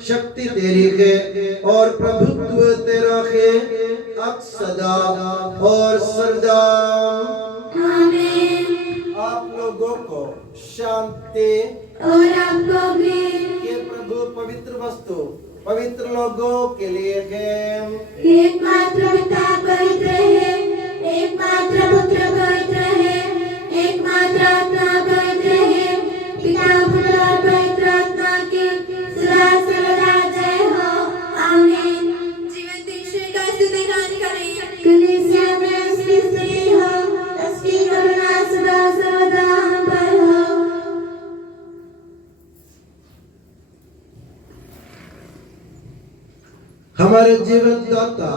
शक्ति तेरी है और प्रभुत्व तेरा है अब सदा और सर्वदा। आमीन। आप लोगों को शांति और आपको भी। ये प्रभु पवित्र वस्तु पवित्र लोगों के लिए है। एकमात्र पिता पवित्र है, एकमात्र पुत्र पवित्र है, एकमात्र आत्मा पवित्र है। पिता पुत्र और पवित्र आत्मा की सदा सर्वदा जय हो। आमीन। जीवन ईश्वर का स्तुति गान करें। कलीसिया में उसकी स्तुति हो, उसकी करुणा सदा सर्वदा हम पर हो। हमारे जीवन दाता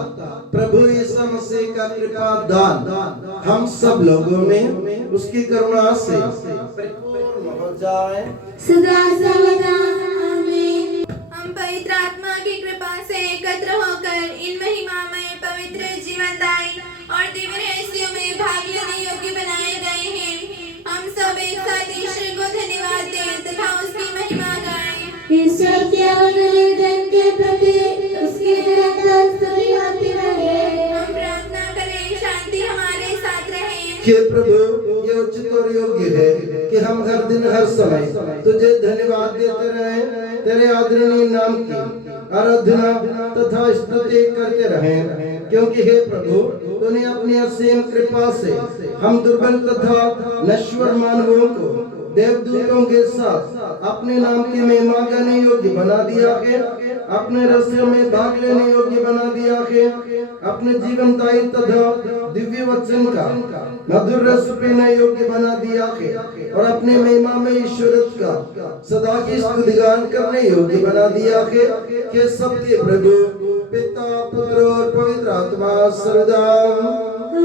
प्रभु यीशु मसीह का कृपा दान हम सब लोगों में उसकी करुणा से परिपूर्ण हो जाए सदा सर्वदा। आमीन। हम पवित्र आत्मा की कृपा से एकत्र होकर इन महिमामय पवित्र जीवनदायी और दिव्य रहस्यों में भाग लेने योग्य बनाए गए हैं। हम सब एक साथ ईश्वर को धन्यवाद दें तथा उसकी महिमा गाएं। ईश्वर के अमूल्य धन के प्रति उसकी निरंतर स्तुति होती रहे। हम प्रार्थना करें शांति हमारे साथ रहे। हे प्रभु ये उचित और योग्य है कि हम हर दिन हर समय तुझे धन्यवाद देते रहें, तेरे आदरणीय नाम की आराधना तथा स्तुति करते रहें, क्योंकि हे प्रभु तूने अपनी असीम कृपा से हम दुर्बल तथा नश्वर मानवों को देवदूतों के साथ अपने नाम की महिमा गाने योग्य बना दिया है, अपने रहस्यों में भाग लेने योग्य बना दिया है, अपने जीवनदायी तथा दिव्य वचन का मधुर रस पीने योग्य बना दिया है और अपने महिमा में ईश्वरत्व का सदा की स्तुतिगान करने योग्य बना दिया है कि सबके प्रभु पिता पुत्र और पवित्र आत्मा सर्वदा।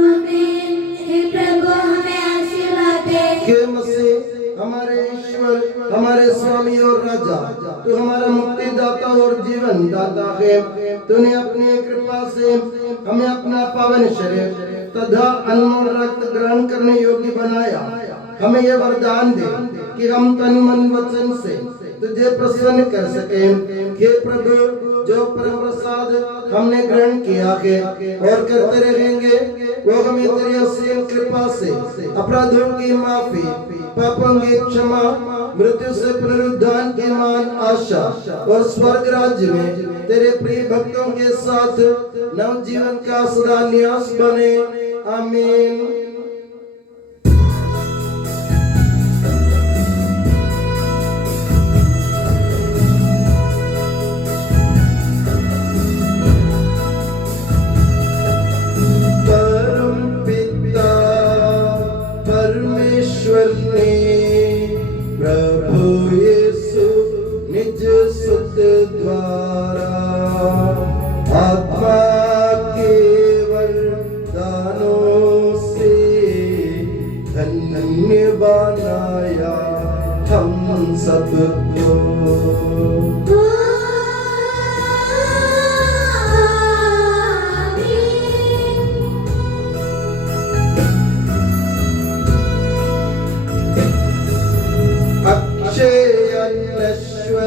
आमीन। हे प्रभु हमें आशीर्वाद दे। हे मसीह हमारे ईश्वर हमारे स्वामी और राजा, तू हमारा मुक्तिदाता और जीवन दाता है। तूने अपनी कृपा से हमें अपना पावन शरीर तथा अनमोल रक्त ग्रहण करने योग्य बनाया। हमें यह वरदान दे कि हम तन मन वचन से तुझे प्रसन्न कर सकें। हे प्रभु जो परम प्रसाद हमने ग्रहण किया है और करते रहेंगे, वो हमें तेरी असीम कृपा से अपराधों की माफी, पापों की क्षमा, मृत्यु से पुनरुद्धान की मान आशा और स्वर्ग राज्य में तेरे प्रिय भक्तों के साथ नव जीवन का सदा निवास बने। आमीन। परमेश्वर ने प्रभु यीशु निज सुत द्वारा आत्मा के वरदानों से धन्य बनाया हम सबको। अक्षय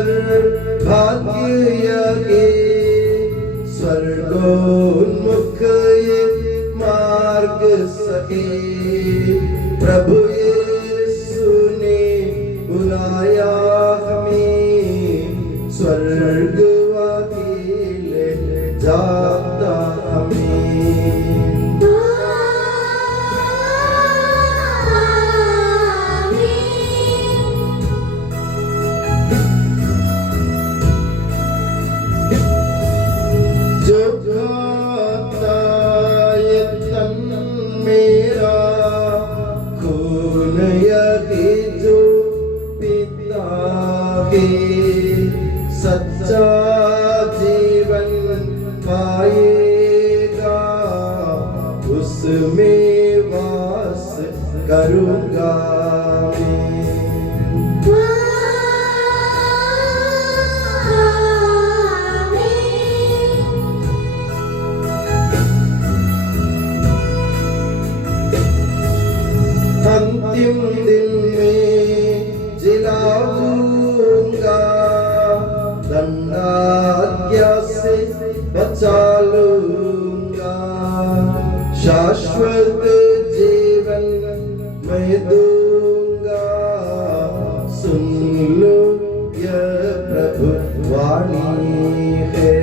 ईश्वर भाग्य के स्वर्गोन्मुख ये मार्ग सके। प्रभु यीशु ने बुलाया हमें, स्वर्ग ले जाता हमें। जो खाता ये तन मेरा, खून यही जो पिता के, सच्चा जीवन पाएगा, उसमें वास करूँगा मैं। अंतिम दिन में जिलाऊंगा, दंडाज्ञा से बचा लूंगा, शाश्वत जीवन मैं दूंगा। सुन लो यह प्रभु वाणी है।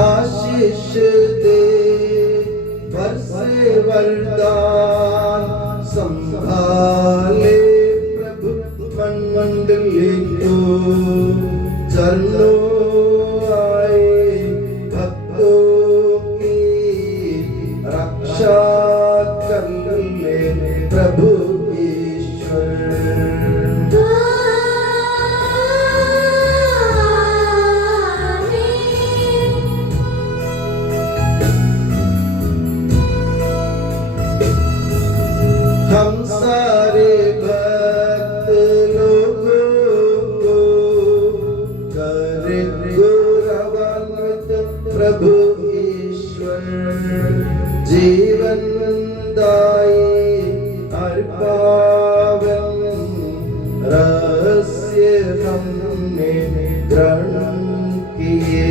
आशीष दे बरसे वरदान, संभाले प्रभु मंडली को, चरणों आए भक्तों की रक्षा कर ले प्रभु ईश्वर। हम सारे भक्त लोगों को करे गौरवान्वित प्रभु ईश्वर, जीवन दायी और पावन रहस्य हमने ग्रहण किए।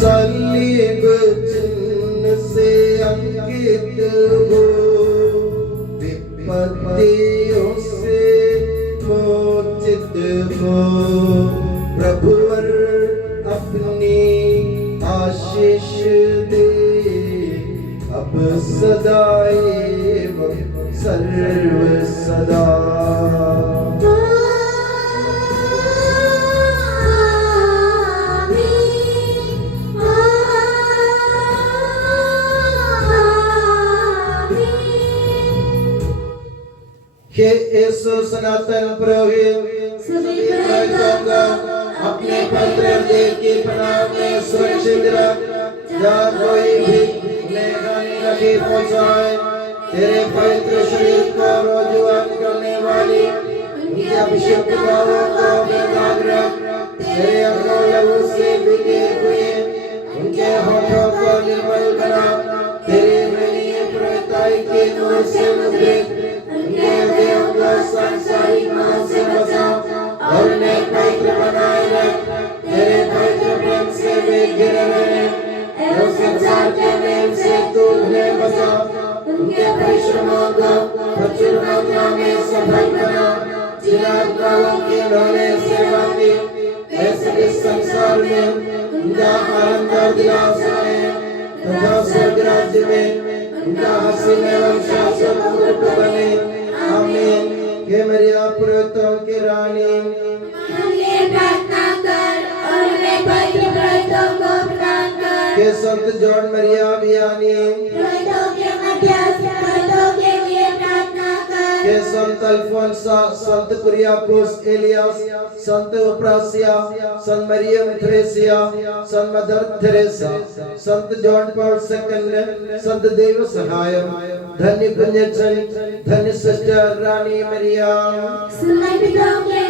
सलीब चिन्ह से अंकित हो, विपत्तियों से मोचित हो, प्रभुवर अपनी आशीष दे, अब सदैव सर्व सदा। हे यीशु सनातन पुरोहित सभी पुरोहितों को अपने पवित्र हृदय की पनाह में सुरक्षित रख, जहाँ कोई भी लेगानी नहीं पहुँचाए। तेरे पवित्र शरीर को रोजुआन करने वाली उनकी अभिषेक बाहों को बेदाग रख। तेरे अंगों लहू से भीगे हुए उनके होठों को निर्मल बना। तेरे महनीय पुरोहिताई के नूर से मुद्रित उनके हृदयों को सांसारिक मोह से बचा और उन्हें पवित्र बनाए रख। तेरे पवित्र प्रेम से वे घिरे रहें एवं संसार के प्रेम से तू उन्हें बचा। उनके परिश्रमों को प्रचुर मात्रा में सफल बना। जिन आत्माओं की उन्होंने सेवा की, वैसे इस संसार में उनका आनंद और दिलासा है तथा स्वर्ग राज्य में उनका हसीन एवं शाश्वत मुकुट बने। आमीन। हे मरिया पुरोहितों की रानी, हमारे लिए प्रार्थना कर और हमें पवित्र पुरोहितों को प्रदान कर। हे संत जॉन मरिया वियानी, पुरोहितों के मध्यस्थ पुरोहितों के लिए प्रार्थना कर। हे संत अल्फोंसा, संत कुरियाकोस एलियास, संत उप्रासिया, संत मरियम थ्रेसिया, संत मदर थेरेसा, संत जॉन पॉल सेकंड, संत देव सहायम, धन्य पुण्यचन, धन्य सिस्टर रानी मरियम। सुनने पिताओं के